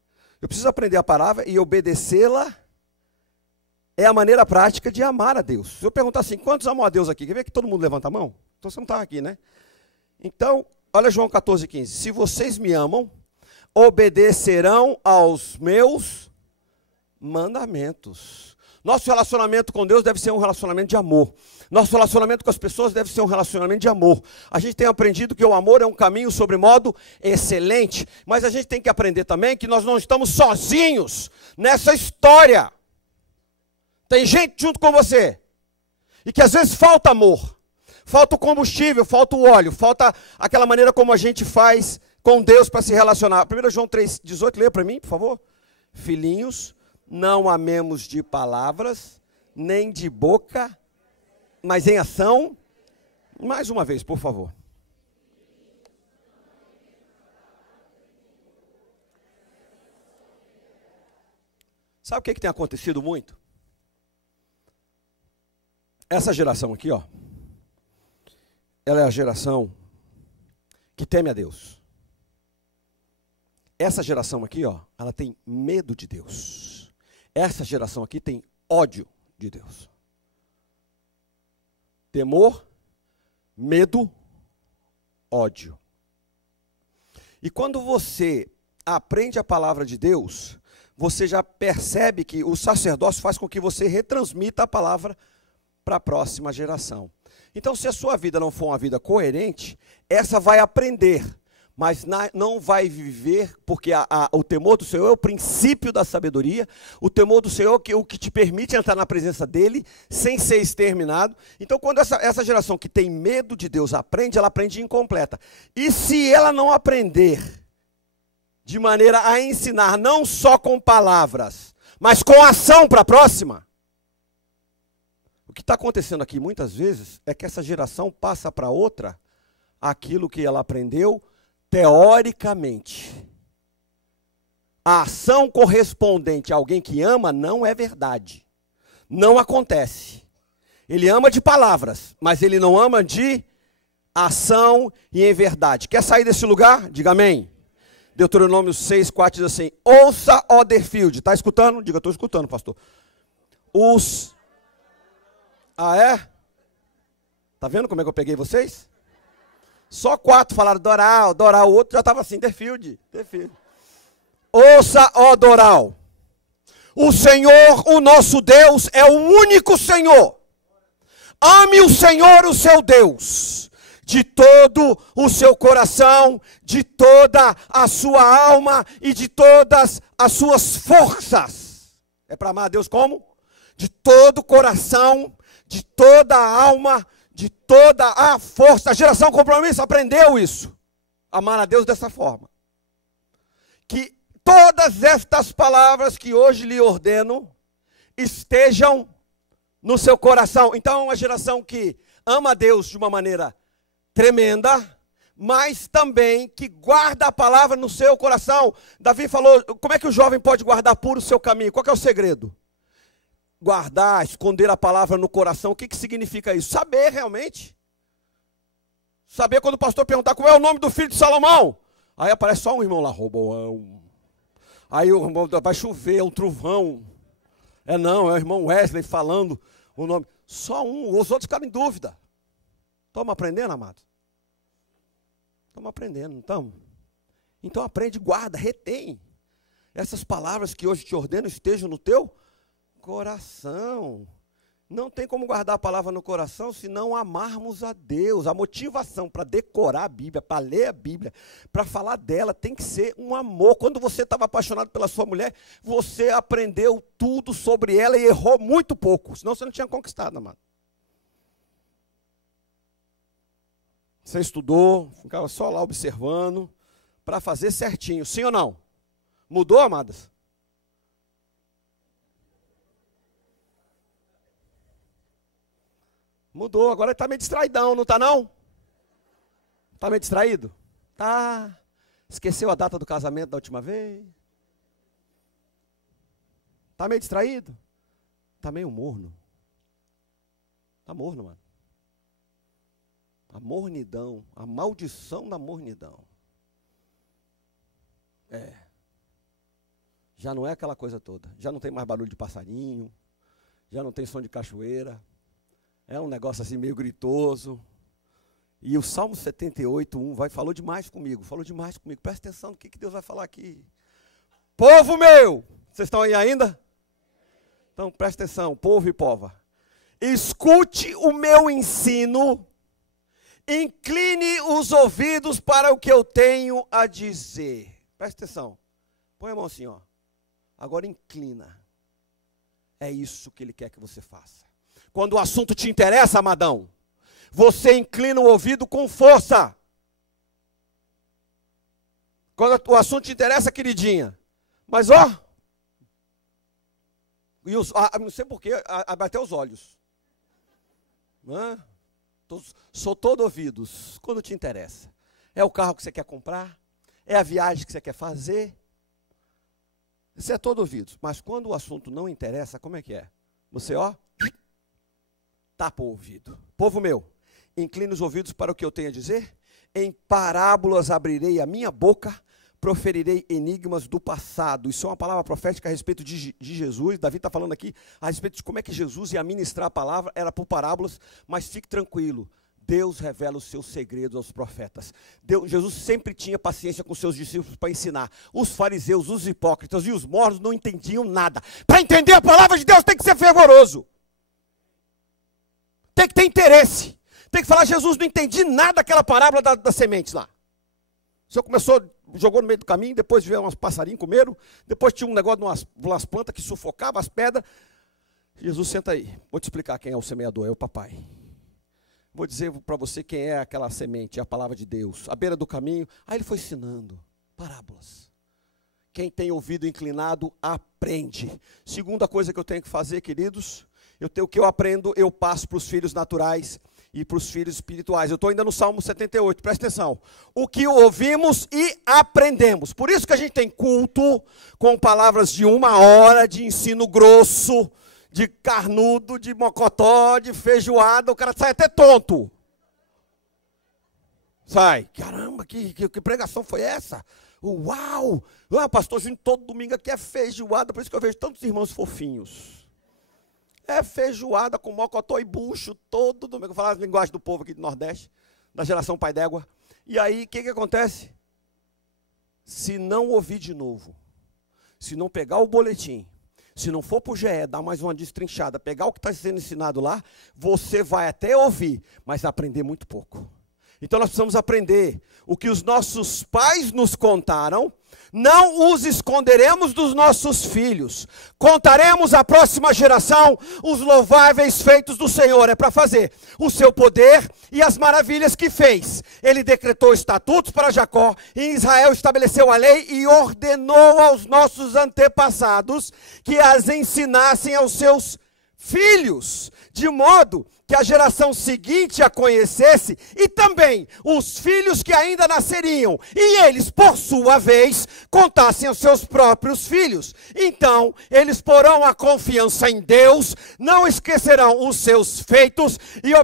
eu preciso aprender a palavra e obedecê-la é a maneira prática de amar a Deus. Se eu perguntar assim, quantos amam a Deus aqui? Quer ver que todo mundo levanta a mão? Então você não está aqui, né? Então, olha João 14,15. Se vocês me amam, obedecerão aos meus mandamentos. Nosso relacionamento com Deus deve ser um relacionamento de amor. Nosso relacionamento com as pessoas deve ser um relacionamento de amor. A gente tem aprendido que o amor é um caminho sobremodo excelente, mas a gente tem que aprender também que nós não estamos sozinhos nessa história. Tem gente junto com você. E que às vezes falta amor, falta o combustível, falta o óleo, falta aquela maneira como a gente faz com Deus para se relacionar. 1 João 3,18, leia para mim, por favor. Filhinhos, não amemos de palavras, nem de boca, mas em ação. Mais uma vez, por favor. Sabe o que tem acontecido muito? Essa geração aqui, ó, ela é a geração que teme a Deus. Essa geração aqui, ó, ela tem medo de Deus. Essa geração aqui tem ódio de Deus. Temor, medo, ódio. E quando você aprende a palavra de Deus, você já percebe que o sacerdócio faz com que você retransmita a palavra para a próxima geração. Então, se a sua vida não for uma vida coerente, essa vai aprender, mas não vai viver, porque o temor do Senhor é o princípio da sabedoria, o temor do Senhor é o que te permite entrar na presença dEle sem ser exterminado. Então, quando essa geração que tem medo de Deus aprende, ela aprende incompleta. E se ela não aprender de maneira a ensinar, não só com palavras, mas com ação para a próxima, o que está acontecendo aqui muitas vezes é que essa geração passa para outra aquilo que ela aprendeu teoricamente. A ação correspondente a alguém que ama não é verdade. Não acontece. Ele ama de palavras, mas ele não ama de ação e em verdade. Quer sair desse lugar? Diga amém. Deuteronômio 6:4 diz assim: ouça, ó Derfield. Está escutando? Diga, estou escutando, pastor. Ah, é? Tá vendo como é que eu peguei vocês? Só 4 falaram Doral, o outro já estava assim, Derfield. Ouça, ó Doral. O Senhor, o nosso Deus, é o único Senhor. Ame o Senhor, o seu Deus, de todo o seu coração, de toda a sua alma e de todas as suas forças. É para amar a Deus como? De todo o coração, de toda a alma, de toda a força. A geração compromisso aprendeu isso. Amar a Deus dessa forma. Que todas estas palavras que hoje lhe ordeno estejam no seu coração. Então, é uma geração que ama a Deus de uma maneira tremenda, mas também que guarda a palavra no seu coração. Davi falou, como é que o jovem pode guardar puro o seu caminho? Qual que é o segredo? Guardar, esconder a palavra no coração. O que significa isso? Saber realmente. Saber quando o pastor perguntar qual é o nome do filho de Salomão. Aí aparece só um irmão lá, Roboão. Aí o irmão, vai chover, é um trovão. É o irmão Wesley falando o nome. Só um, os outros ficaram em dúvida. Estamos aprendendo, amado? Estamos aprendendo, então. Então aprende, guarda, retém. Essas palavras que hoje te ordeno estejam no teu coração. Não tem como guardar a palavra no coração se não amarmos a Deus. A motivação para decorar a Bíblia, para ler a Bíblia, para falar dela, tem que ser um amor. Quando você estava apaixonado pela sua mulher, você aprendeu tudo sobre ela e errou muito pouco. Senão você não tinha conquistado, amado. Você estudou, ficava só lá observando, para fazer certinho. Sim ou não? Mudou, amadas? Mudou, agora está meio distraidão, não está não? Está meio distraído? Tá. Esqueceu a data do casamento da última vez? Está meio distraído? Está meio morno. Está morno, mano. A mornidão, a maldição da mornidão. Já não é aquela coisa toda. Já não tem mais barulho de passarinho, já não tem som de cachoeira. É um negócio assim meio gritoso. E o Salmo 78:1 falou demais comigo. Presta atenção no que Deus vai falar aqui. Povo meu! Vocês estão aí ainda? Então presta atenção, povo e pova. Escute o meu ensino. Incline os ouvidos para o que eu tenho a dizer. Presta atenção. Põe a mão assim, ó. Agora inclina. É isso que ele quer que você faça. Quando o assunto te interessa, amadão, você inclina o ouvido com força. Quando o assunto te interessa, queridinha. Mas ó. Não sei porquê, abre até os olhos. Sou todo ouvidos quando te interessa. É o carro que você quer comprar? É a viagem que você quer fazer? Você é todo ouvido. Mas quando o assunto não interessa, como é que é? Você, ó, tapa o ouvido. Povo meu, inclina os ouvidos para o que eu tenho a dizer. Em parábolas abrirei a minha boca, proferirei enigmas do passado. Isso é uma palavra profética a respeito de Jesus. Davi está falando aqui a respeito de como é que Jesus ia ministrar a palavra. Era por parábolas, mas fique tranquilo. Deus revela os seus segredos aos profetas. Jesus sempre tinha paciência com seus discípulos para ensinar. Os fariseus, os hipócritas e os mornos não entendiam nada. Para entender a palavra de Deus tem que ser fervoroso. Tem que ter interesse. Tem que falar, Jesus, não entendi nada daquela parábola das sementes lá. O senhor começou, jogou no meio do caminho, depois veio uns passarinhos, comeram, depois tinha um negócio de umas plantas que sufocavam as pedras. Jesus, senta aí, vou te explicar quem é o semeador, é o papai. Vou dizer para você quem é aquela semente, é a palavra de Deus, à beira do caminho. Aí ele foi ensinando parábolas. Quem tem ouvido inclinado, aprende. Segunda coisa que eu tenho que fazer, queridos, o que eu aprendo, eu passo para os filhos naturais e para os filhos espirituais. Eu estou ainda no Salmo 78, presta atenção. O que ouvimos e aprendemos. Por isso que a gente tem culto com palavras de 1 hora, de ensino grosso, de carnudo, de mocotó, de feijoada, o cara sai até tonto. Sai. Caramba, que pregação foi essa? Uau! Pastorzinho, todo domingo aqui é feijoada, por isso que eu vejo tantos irmãos fofinhos. É feijoada com mocotó e bucho todo domingo. Eu falo a linguagem do povo aqui do Nordeste, da geração pai d'égua. E aí, o que acontece? Se não ouvir de novo, se não pegar o boletim, se não for para o GE, dar mais uma destrinchada, pegar o que está sendo ensinado lá, você vai até ouvir, mas aprender muito pouco. Então nós precisamos aprender o que os nossos pais nos contaram, não os esconderemos dos nossos filhos. Contaremos à próxima geração os louváveis feitos do Senhor. É para fazer o seu poder e as maravilhas que fez. Ele decretou estatutos para Jacó, e em Israel estabeleceu a lei e ordenou aos nossos antepassados que as ensinassem aos seus filhos, de modo que a geração seguinte a conhecesse, e também os filhos que ainda nasceriam, e eles, por sua vez, contassem aos seus próprios filhos. Então, eles porão a confiança em Deus, não esquecerão os seus feitos e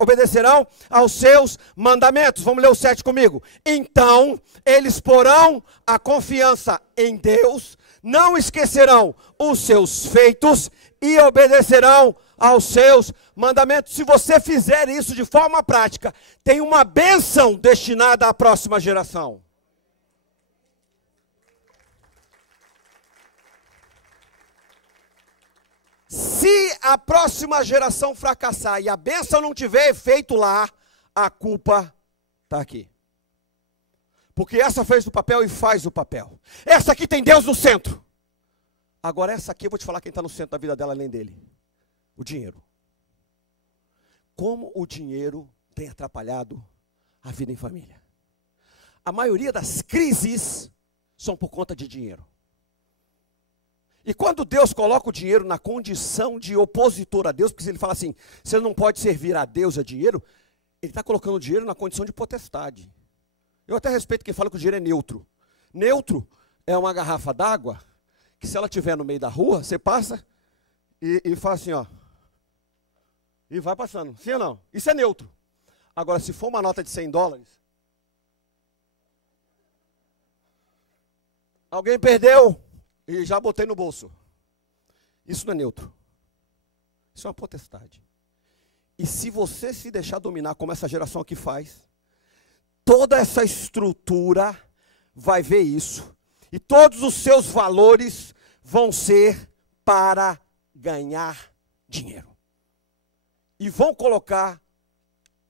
obedecerão aos seus mandamentos. Vamos ler o 7 comigo. Então, eles porão a confiança em Deus, não esquecerão os seus feitos e obedecerão aos seus mandamentos. Se você fizer isso de forma prática, tem uma bênção destinada à próxima geração. Se a próxima geração fracassar e a bênção não tiver efeito lá, a culpa está aqui. Porque essa fez o papel e faz o papel. Essa aqui tem Deus no centro. Agora essa aqui eu vou te falar quem está no centro da vida dela além dele. O dinheiro. Como o dinheiro tem atrapalhado a vida em família. A maioria das crises são por conta de dinheiro. E quando Deus coloca o dinheiro na condição de opositor a Deus, porque ele fala assim, você não pode servir a Deus a dinheiro, ele está colocando o dinheiro na condição de potestade. Eu até respeito quem fala que o dinheiro é neutro. Neutro é uma garrafa d'água, que se ela estiver no meio da rua, você passa e faz assim, ó. E vai passando, sim ou não? Isso é neutro. Agora, se for uma nota de $100, alguém perdeu e já botei no bolso. Isso não é neutro. Isso é uma potestade. E se você se deixar dominar, como essa geração aqui faz, toda essa estrutura vai ver isso. E todos os seus valores vão ser para ganhar dinheiro. E vão colocar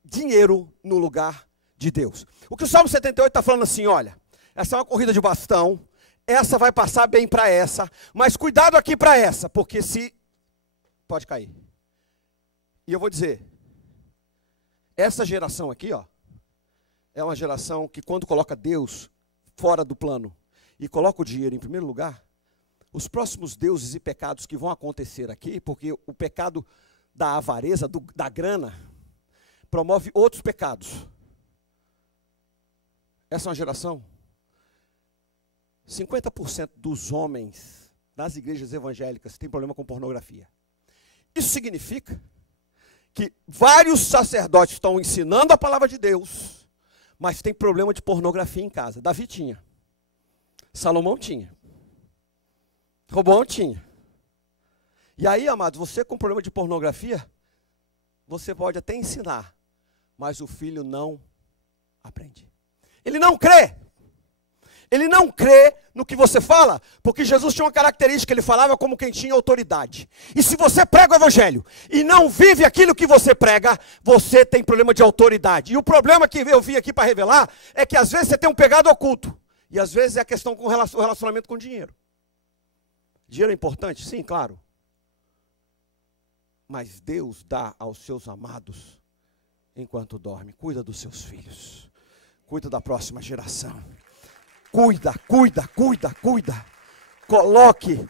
dinheiro no lugar de Deus. O que o Salmo 78 está falando assim, olha, essa é uma corrida de bastão, essa vai passar bem para essa, mas cuidado aqui para essa, porque se... pode cair. E eu vou dizer, essa geração aqui, ó, é uma geração que quando coloca Deus fora do plano e coloca o dinheiro em primeiro lugar, os próximos deuses e pecados que vão acontecer aqui, porque o pecado da avareza, da grana, promove outros pecados. Essa é uma geração 50% dos homens nas igrejas evangélicas têm problema com pornografia. Isso significa que vários sacerdotes estão ensinando a palavra de Deus, mas tem problema de pornografia em casa. Davi tinha. Salomão tinha. Roboão tinha. E aí, amados, você com problema de pornografia, você pode até ensinar, mas o filho não aprende. Ele não crê. Ele não crê no que você fala, porque Jesus tinha uma característica, ele falava como quem tinha autoridade. E se você prega o evangelho e não vive aquilo que você prega, você tem problema de autoridade. E o problema que eu vim aqui para revelar é que às vezes você tem um pecado oculto. E às vezes é a questão com o relacionamento com dinheiro. Dinheiro é importante? Sim, claro. Mas Deus dá aos seus amados enquanto dorme. Cuida dos seus filhos. Cuida da próxima geração. Cuida. Coloque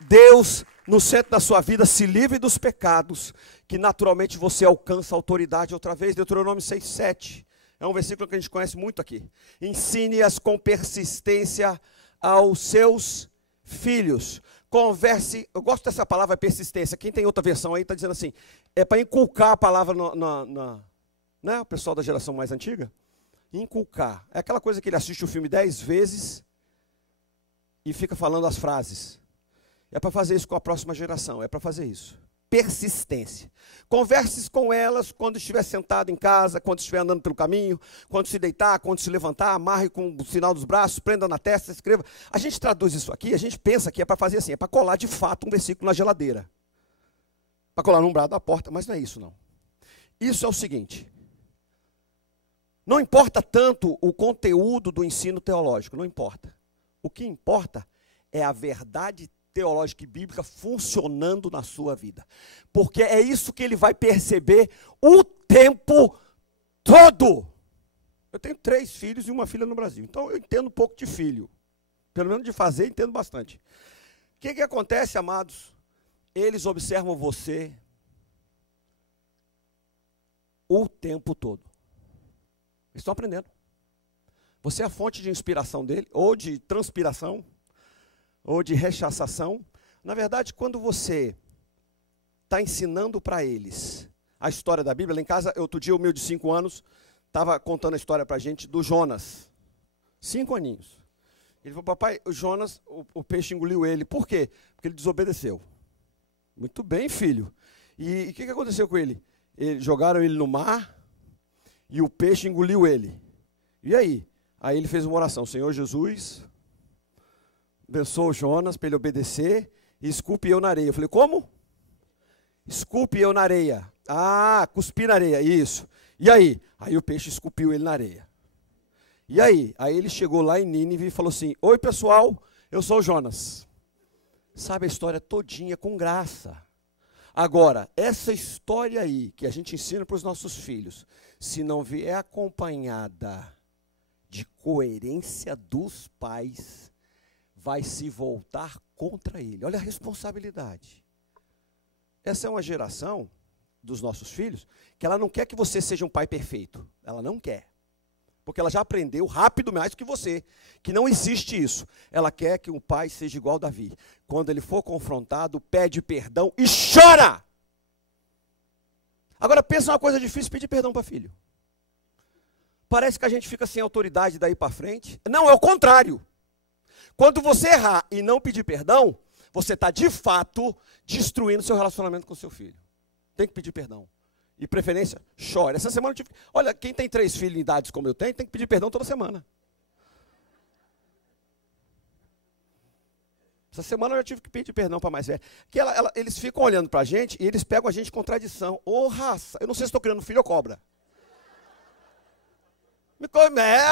Deus no centro da sua vida, se livre dos pecados, que naturalmente você alcança a autoridade outra vez. Deuteronômio 6:7. É um versículo que a gente conhece muito aqui. Ensine-as com persistência aos seus filhos. Converse, eu gosto dessa palavra persistência. Quem tem outra versão aí está dizendo assim, é para inculcar a palavra né, o pessoal da geração mais antiga. Inculcar. É aquela coisa que ele assiste o filme 10 vezes e fica falando as frases. É para fazer isso com a próxima geração, é para fazer isso. Persistência. Converse com elas quando estiver sentado em casa, quando estiver andando pelo caminho, quando se deitar, quando se levantar, amarre com o sinal dos braços, prenda na testa, escreva. A gente traduz isso aqui, a gente pensa que é para fazer assim, é para colar de fato um versículo na geladeira. Para colar no umbral da porta, mas não é isso não. Isso é o seguinte, não importa tanto o conteúdo do ensino teológico, não importa. O que importa é a verdade teológica e bíblica funcionando na sua vida. Porque é isso que ele vai perceber o tempo todo. Eu tenho 3 filhos e uma filha no Brasil, então eu entendo um pouco de filho. Pelo menos de fazer, entendo bastante. O que acontece, amados? Eles observam você o tempo todo. Eles estão aprendendo. Você é a fonte de inspiração dele, ou de transpiração, ou de rechaçação. Na verdade, quando você está ensinando para eles a história da Bíblia, lá em casa, outro dia o meu de 5 anos, estava contando a história para a gente do Jonas. 5 aninhos. Ele falou, papai, o Jonas, o peixe engoliu ele. Por quê? Porque ele desobedeceu. Muito bem, filho. E o que aconteceu com ele? Jogaram ele no mar e o peixe engoliu ele. E aí? Aí ele fez uma oração. Senhor Jesus, abençoa o Jonas para ele obedecer e esculpe eu na areia. Eu falei, como? Esculpe eu na areia. Ah, cuspi na areia, isso. E aí? Aí o peixe esculpiu ele na areia. E aí? Aí ele chegou lá em Nínive e falou assim, oi pessoal, eu sou o Jonas. Sabe a história todinha com graça. Agora, essa história aí, que a gente ensina para os nossos filhos, se não vier acompanhada de coerência dos pais, vai se voltar contra ele. Olha a responsabilidade. Essa é uma geração dos nossos filhos que ela não quer que você seja um pai perfeito. Ela não quer. Porque ela já aprendeu rápido mais que você, que não existe isso. Ela quer que o pai seja igual a Davi. Quando ele for confrontado, pede perdão e chora. Agora pensa uma coisa difícil, pedir perdão para filho. Parece que a gente fica sem autoridade daí para frente. Não, é o contrário. Quando você errar e não pedir perdão, você está de fato destruindo seu relacionamento com seu filho. Tem que pedir perdão. E preferência, chore. Essa semana eu tive... Olha, quem tem 3 filhos em idades como eu tenho, tem que pedir perdão toda semana. Essa semana eu já tive que pedir perdão para mais velha. Que eles ficam olhando para a gente e eles pegam a gente em contradição. Ô raça, eu não sei se estou criando filho ou cobra.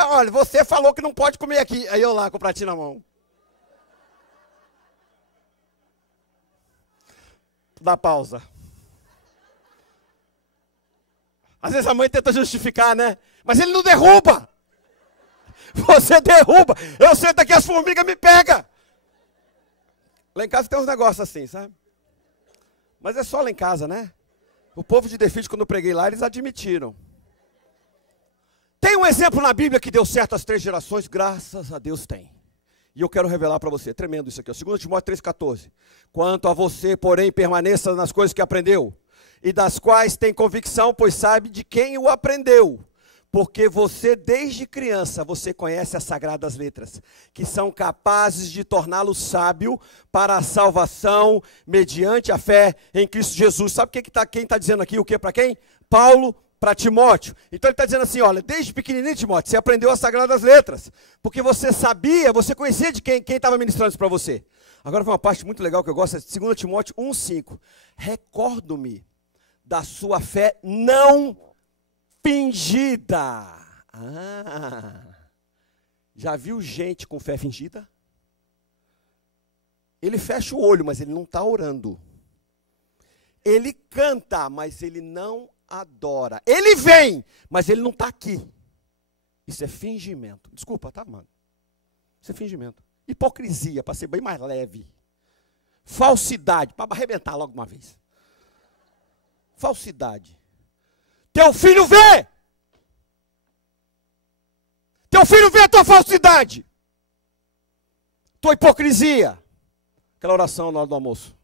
Olha, você falou que não pode comer aqui. Aí eu lá com o pratinho na mão. Dá pausa. Às vezes a mãe tenta justificar, né? Mas ele não derruba. Você derruba. Eu sento aqui, as formigas me pegam. Lá em casa tem uns negócios assim, sabe? Mas é só lá em casa, né? O povo de Defeat, quando eu preguei lá, eles admitiram. Tem um exemplo na Bíblia que deu certo às 3 gerações? Graças a Deus tem. E eu quero revelar para você, tremendo isso aqui, ó, 2 Timóteo 3,14. Quanto a você, porém, permaneça nas coisas que aprendeu, e das quais tem convicção, pois sabe de quem o aprendeu. Porque você, desde criança, você conhece as sagradas letras, que são capazes de torná-lo sábio para a salvação, mediante a fé em Cristo Jesus. Sabe quem está dizendo aqui o que para quem? Paulo para Timóteo. Então ele está dizendo assim, olha, desde pequenininho, Timóteo, você aprendeu as sagradas letras, porque você sabia, você conhecia de quem estava ministrando isso para você. Agora foi uma parte muito legal que eu gosto, é 2 Timóteo 1,5. Recordo-me da sua fé não fingida. Já viu gente com fé fingida? Ele fecha o olho, mas ele não está orando. Ele canta, mas ele não adora. Ele vem, mas ele não está aqui. Isso é fingimento. Desculpa, tá, mano? Isso é fingimento. Hipocrisia, para ser bem mais leve. Falsidade, para arrebentar logo uma vez. Falsidade. Teu filho vê! Teu filho vê a tua falsidade. Tua hipocrisia. Aquela oração na hora do almoço.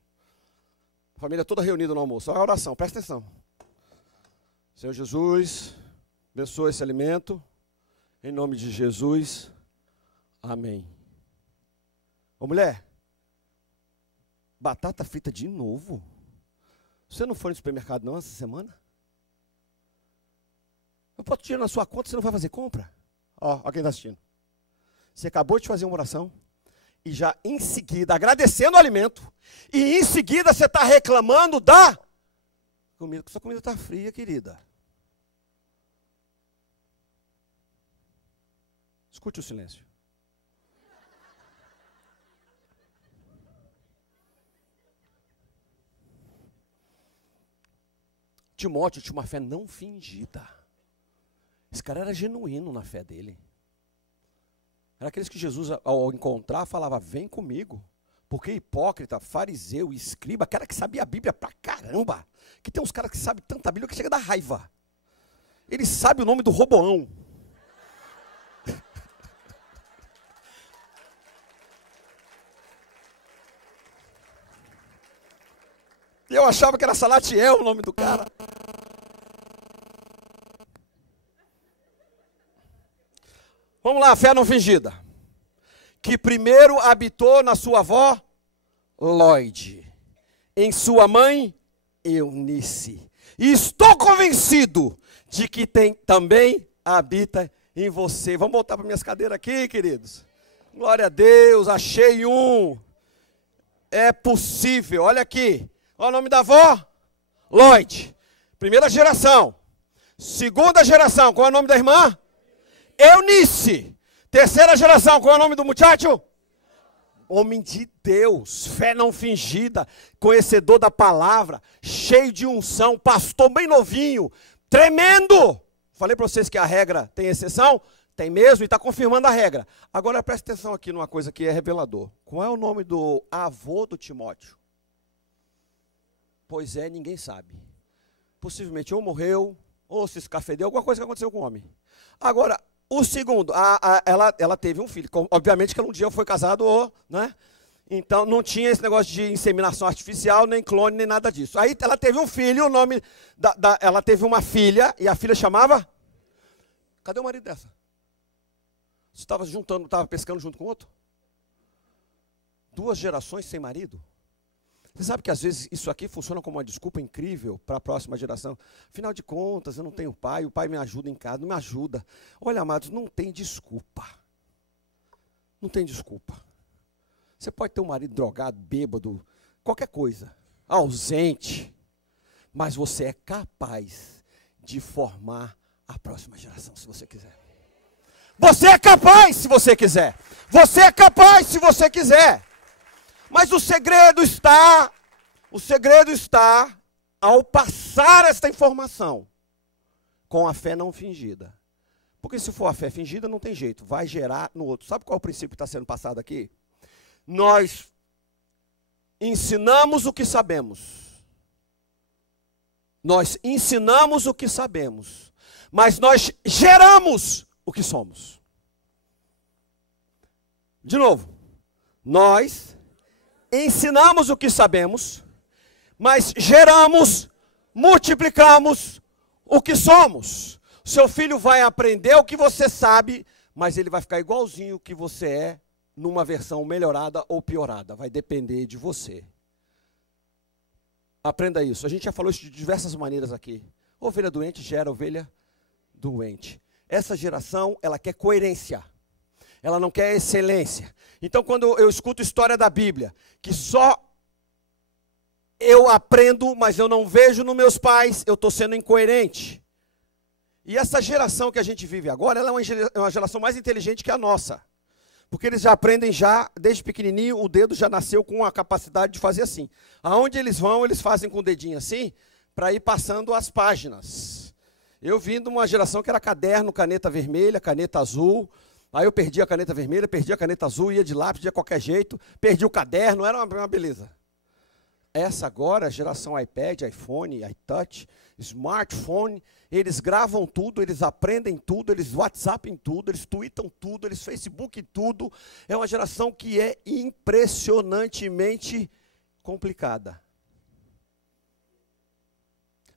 A família toda reunida no almoço. Olha a oração, presta atenção. Senhor Jesus, abençoa esse alimento. Em nome de Jesus. Amém. Ô mulher, batata frita de novo? Você não foi no supermercado não essa semana? Eu boto dinheiro na sua conta, você não vai fazer compra? Ó quem está assistindo. Você acabou de fazer uma oração e já em seguida, agradecendo o alimento, e em seguida você está reclamando da comida, sua comida está fria, querida. Escute o silêncio. Timóteo tinha uma fé não fingida. Esse cara era genuíno na fé dele. Era aqueles que Jesus, ao encontrar, falava, vem comigo. Porque hipócrita, fariseu, escriba, cara que sabia a Bíblia pra caramba. Que tem uns caras que sabem tanta Bíblia que chega a dar raiva. Ele sabe o nome do Roboão. Eu achava que era Salatiel o nome do cara. Vamos lá, fé não fingida. Que primeiro habitou na sua avó, Lloyd. Em sua mãe, Eunice. E estou convencido de que também habita em você. Vamos voltar para minhas cadeiras aqui, queridos. Glória a Deus, achei um. É possível, olha aqui. Olha o nome da avó, Lloyd. Primeira geração. Segunda geração, qual é o nome da irmã? Eunice. Terceira geração, qual é o nome do muchacho? Homem de Deus, fé não fingida, conhecedor da palavra, cheio de unção, pastor bem novinho, tremendo. Falei para vocês que a regra tem exceção? Tem mesmo, e está confirmando a regra. Agora preste atenção aqui numa coisa que é revelador. Qual é o nome do avô do Timóteo? Pois é, ninguém sabe. Possivelmente ou morreu, ou se escafedeu, alguma coisa que aconteceu com o homem. Agora, o segundo, ela teve um filho. Obviamente que ela um dia foi casado, né? Então não tinha esse negócio de inseminação artificial, nem clone, nem nada disso. Aí ela teve um filho, o nome ela teve uma filha, e a filha chamava? Cadê o marido dessa? Você estava pescando junto com outro? 2 gerações sem marido? Você sabe que às vezes isso aqui funciona como uma desculpa incrível para a próxima geração. Afinal de contas, eu não tenho pai, o pai me ajuda em casa, não me ajuda. Olha, amados, não tem desculpa. Não tem desculpa. Você pode ter um marido drogado, bêbado, qualquer coisa, ausente, mas você é capaz de formar a próxima geração, se você quiser. Você é capaz, se você quiser. Você é capaz, se você quiser. Mas o segredo está ao passar esta informação com a fé não fingida. Porque se for a fé fingida, não tem jeito, vai gerar no outro. Sabe qual é o princípio que está sendo passado aqui? Nós ensinamos o que sabemos. Nós ensinamos o que sabemos. Mas nós geramos o que somos. De novo. Nós ensinamos o que sabemos, mas geramos, multiplicamos o que somos. Seu filho vai aprender o que você sabe, mas ele vai ficar igualzinho o que você é, numa versão melhorada ou piorada. Vai depender de você. Aprenda isso. A gente já falou isso de diversas maneiras aqui. Ovelha doente gera ovelha doente. Essa geração, ela quer coerência. Ela não quer excelência. Então, quando eu escuto história da Bíblia, que só eu aprendo, mas eu não vejo nos meus pais, eu estou sendo incoerente. E essa geração que a gente vive agora, ela é uma geração mais inteligente que a nossa. Porque eles já aprendem desde pequenininho, o dedo já nasceu com a capacidade de fazer assim. Aonde eles vão, eles fazem com o dedinho assim, para ir passando as páginas. Eu vim de uma geração que era caderno, caneta vermelha, caneta azul. Aí eu perdi a caneta vermelha, perdi a caneta azul, ia de lápis de qualquer jeito, perdi o caderno, era uma beleza. Essa agora, a geração iPad, iPhone, iTouch, smartphone, eles gravam tudo, eles aprendem tudo, eles WhatsAppem tudo, eles tweetam tudo, eles Facebook tudo. É uma geração que é impressionantemente complicada.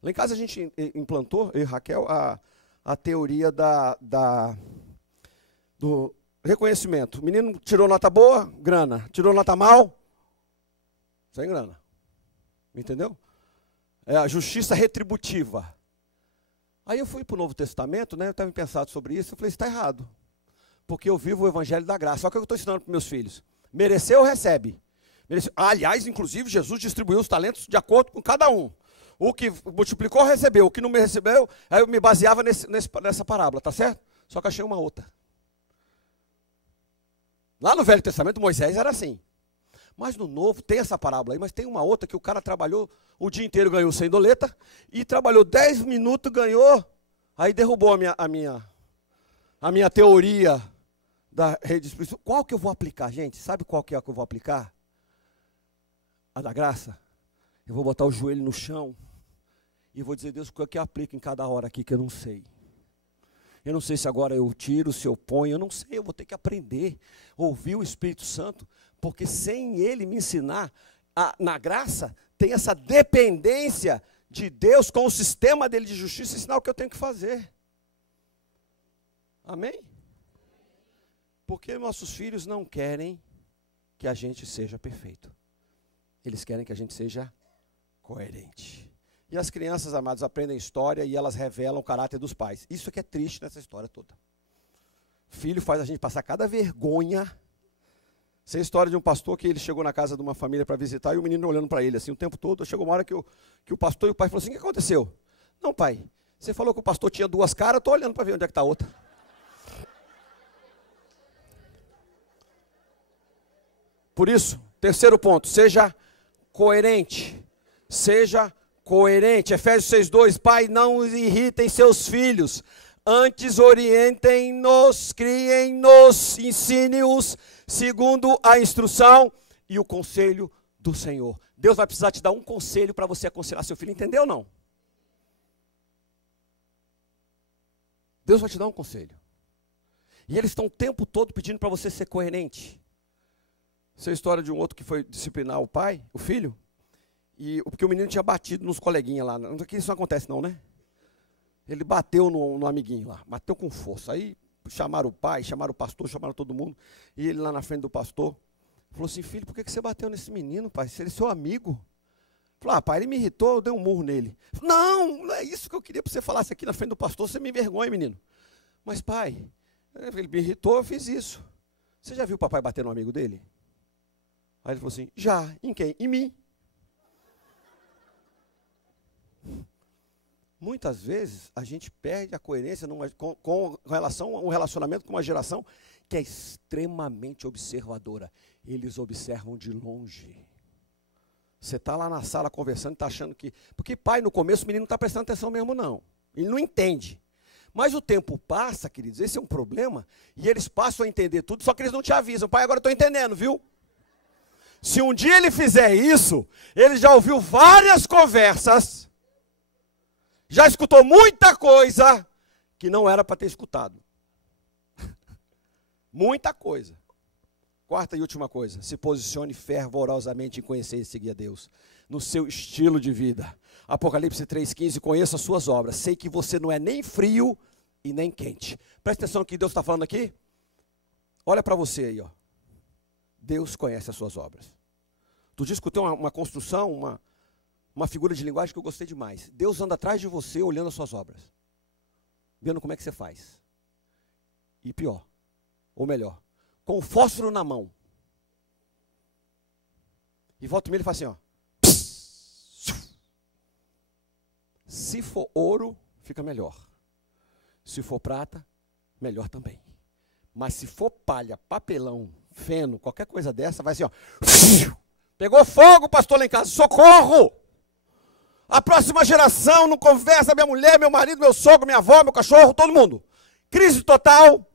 Lá em casa a gente implantou, eu e Raquel, a teoria do reconhecimento. O menino tirou nota boa, grana. Tirou nota mal, sem grana. Entendeu? É a justiça retributiva. Aí eu fui para o Novo Testamento, né? Eu estava pensado sobre isso, eu falei, isso está errado. Porque eu vivo o evangelho da graça. Só que eu estou ensinando para meus filhos. Mereceu, recebe. Mereceu. Aliás, inclusive, Jesus distribuiu os talentos de acordo com cada um. O que multiplicou, recebeu. O que não me recebeu, aí eu me baseava nessa parábola, tá certo? Só que achei uma outra. Lá no Velho Testamento, Moisés era assim. Mas no Novo tem essa parábola aí, mas tem uma outra que o cara trabalhou o dia inteiro, ganhou 100 doleta, e trabalhou 10 minutos, ganhou, aí derrubou a minha teoria da rede espiritual. Qual que eu vou aplicar, gente? Sabe qual que é a que eu vou aplicar? A da graça. Eu vou botar o joelho no chão e vou dizer, Deus, o que eu aplico em cada hora aqui que eu não sei. Eu não sei se agora eu tiro, se eu ponho, eu não sei, eu vou ter que aprender, ouvir o Espírito Santo, porque sem ele me ensinar, na graça, tem essa dependência de Deus com o sistema dele de justiça, ensinar o que eu tenho que fazer. Amém? Porque nossos filhos não querem que a gente seja perfeito. Eles querem que a gente seja coerente. E as crianças, amados, aprendem história e elas revelam o caráter dos pais. Isso que é triste nessa história toda. Filho faz a gente passar cada vergonha. Essa é a história de um pastor que ele chegou na casa de uma família para visitar e o menino olhando para ele assim o tempo todo. Chegou uma hora que o pastor e o pai falaram assim, o que aconteceu? Não, pai, você falou que o pastor tinha duas caras, eu estou olhando para ver onde é que está a outra. Por isso, terceiro ponto, seja coerente. Seja coerente. Efésios 6:2, pai, não irritem seus filhos, antes orientem-nos, criem-nos, ensine-os, segundo a instrução e o conselho do Senhor. Deus vai precisar te dar um conselho para você aconselhar seu filho, entendeu ou não? Deus vai te dar um conselho. E eles estão o tempo todo pedindo para você ser coerente. Essa é a história de um outro que foi disciplinar o pai, o filho, porque o menino tinha batido nos coleguinhas lá. Isso não acontece não, né? Ele bateu no amiguinho lá, bateu com força. Aí chamaram o pai, chamaram o pastor, chamaram todo mundo. E ele lá na frente do pastor falou assim, filho, por que você bateu nesse menino, pai? Se ele é seu amigo. Falou, pai, ele me irritou, eu dei um murro nele. Não é isso que eu queria que você falasse aqui na frente do pastor, você me envergonha, menino. Mas pai, ele me irritou, eu fiz isso. Você já viu o papai bater no amigo dele? Aí ele falou assim, já, em quem? Em mim. Muitas vezes a gente perde a coerência com relação a um relacionamento com uma geração que é extremamente observadora. Eles observam de longe. Você está lá na sala conversando e está achando que... Porque pai, no começo, o menino não está prestando atenção mesmo, não. Ele não entende. Mas o tempo passa, queridos, esse é um problema, e eles passam a entender tudo, só que eles não te avisam. Pai, agora eu estou entendendo, viu? Se um dia ele fizer isso, ele já ouviu várias conversas, já escutou muita coisa que não era para ter escutado. Muita coisa. Quarta e última coisa, se posicione fervorosamente em conhecer e seguir a Deus, no seu estilo de vida. Apocalipse 3,15, conheça as suas obras, sei que você não é nem frio e nem quente. Presta atenção no que Deus está falando aqui. Olha para você aí, ó. Deus conhece as suas obras. Tu escutei uma construção, uma figura de linguagem que eu gostei demais. Deus anda atrás de você olhando as suas obras, vendo como é que você faz. E pior, ou melhor, com o fósforo na mão. E volta e meia ele fala assim, ó. Se for ouro, fica melhor. Se for prata, melhor também. Mas se for palha, papelão, feno, qualquer coisa dessa, vai assim, ó. Pegou fogo, pastor, lá em casa, socorro! A próxima geração não conversa, minha mulher, meu marido, meu sogro, minha avó, meu cachorro, todo mundo. Crise total.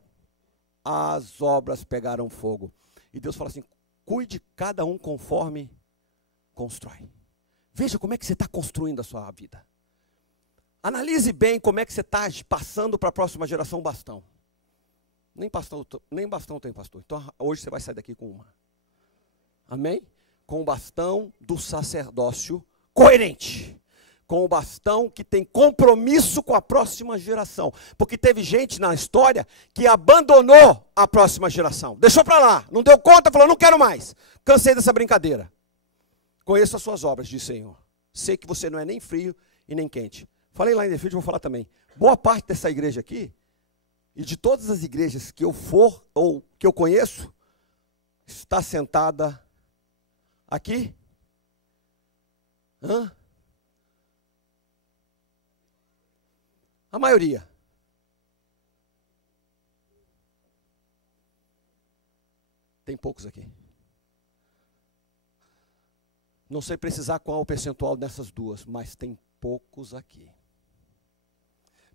As obras pegaram fogo. E Deus fala assim, cuide cada um conforme constrói. Veja como é que você está construindo a sua vida. Analise bem como é que você está passando para a próxima geração o bastão. Nem bastão tem, pastor. Então hoje você vai sair daqui com uma. Amém? Com o bastão do sacerdócio coerente. Com o bastão que tem compromisso com a próxima geração. Porque teve gente na história que abandonou a próxima geração. Deixou para lá, não deu conta, falou, não quero mais. Cansei dessa brincadeira. Conheço as suas obras, diz o Senhor. Sei que você não é nem frio e nem quente. Falei lá em Defeito, vou falar também. Boa parte dessa igreja aqui, e de todas as igrejas que eu for, ou que eu conheço, está sentada aqui. Hã? A maioria. Tem poucos aqui. Não sei precisar qual é o percentual dessas duas, mas tem poucos aqui.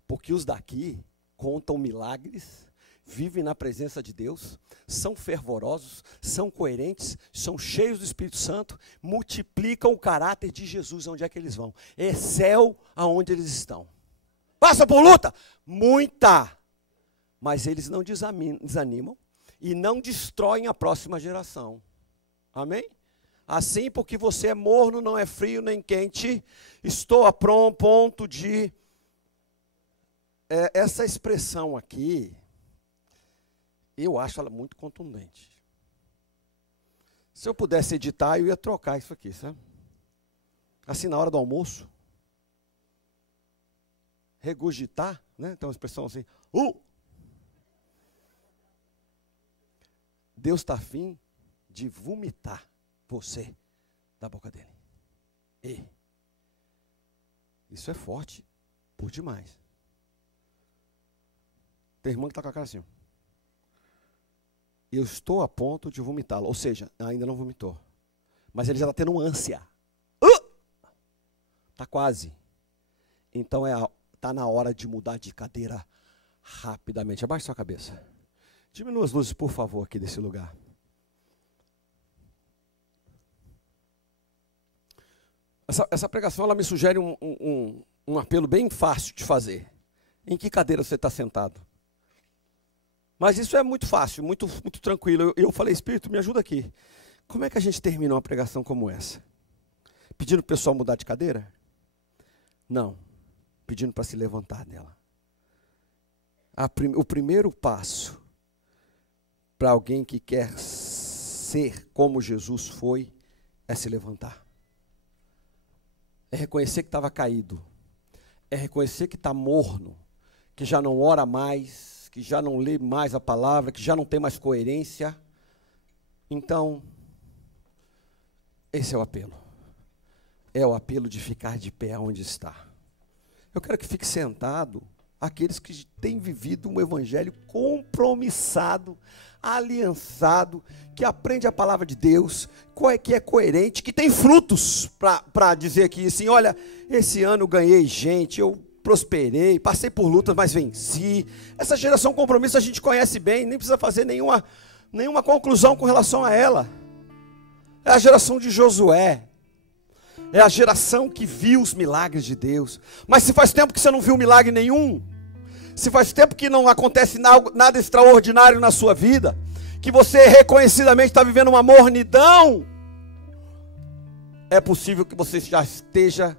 Porque os daqui contam milagres, vivem na presença de Deus, são fervorosos, são coerentes, são cheios do Espírito Santo, multiplicam o caráter de Jesus onde é que eles vão. É céu aonde eles estão. Passa por luta? Muita. Mas eles não desanimam e não destroem a próxima geração. Amém? Assim, porque você é morno, não é frio nem quente, estou a ponto de... essa expressão aqui, eu acho ela muito contundente. Se eu pudesse editar, eu ia trocar isso aqui, sabe? Assim, na hora do almoço, regurgitar, né? Tem uma expressão assim, Deus está afim de vomitar você da boca dele. E isso é forte por demais. Tem irmão que está com a cara assim. Eu estou a ponto de vomitá-lo. Ou seja, ainda não vomitou. Mas ele já está tendo ânsia. Está quase. Então está na hora de mudar de cadeira rapidamente. Abaixe sua cabeça. Diminua as luzes, por favor, aqui desse lugar. Essa pregação ela me sugere um apelo bem fácil de fazer. Em que cadeira você está sentado? Mas isso é muito fácil, muito tranquilo. Eu falei, Espírito, me ajuda aqui. Como é que a gente termina uma pregação como essa? Pedindo para o pessoal mudar de cadeira? Não. Pedindo para se levantar dela. O primeiro passo para alguém que quer ser como Jesus foi é se levantar. É reconhecer que estava caído. É reconhecer que está morno. Que já não ora mais. Que já não lê mais a palavra. Que já não tem mais coerência. Então, esse é o apelo. É o apelo de ficar de pé onde está. Eu quero que fique sentado aqueles que têm vivido um evangelho compromissado, aliançado, que aprende a palavra de Deus, que é coerente, que tem frutos para dizer aqui assim, olha, esse ano ganhei gente, eu prosperei, passei por lutas, mas venci. Essa geração compromisso a gente conhece bem, nem precisa fazer nenhuma conclusão com relação a ela. É a geração de Josué. É a geração que viu os milagres de Deus. Mas se faz tempo que você não viu milagre nenhum, se faz tempo que não acontece nada extraordinário na sua vida, que você reconhecidamente está vivendo uma mornidão, é possível que você já esteja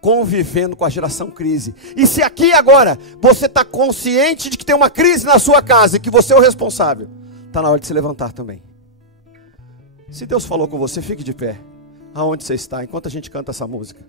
convivendo com a geração crise. E se aqui agora você está consciente de que tem uma crise na sua casa e que você é o responsável, está na hora de se levantar também. Se Deus falou com você, fique de pé, aonde você está, enquanto a gente canta essa música.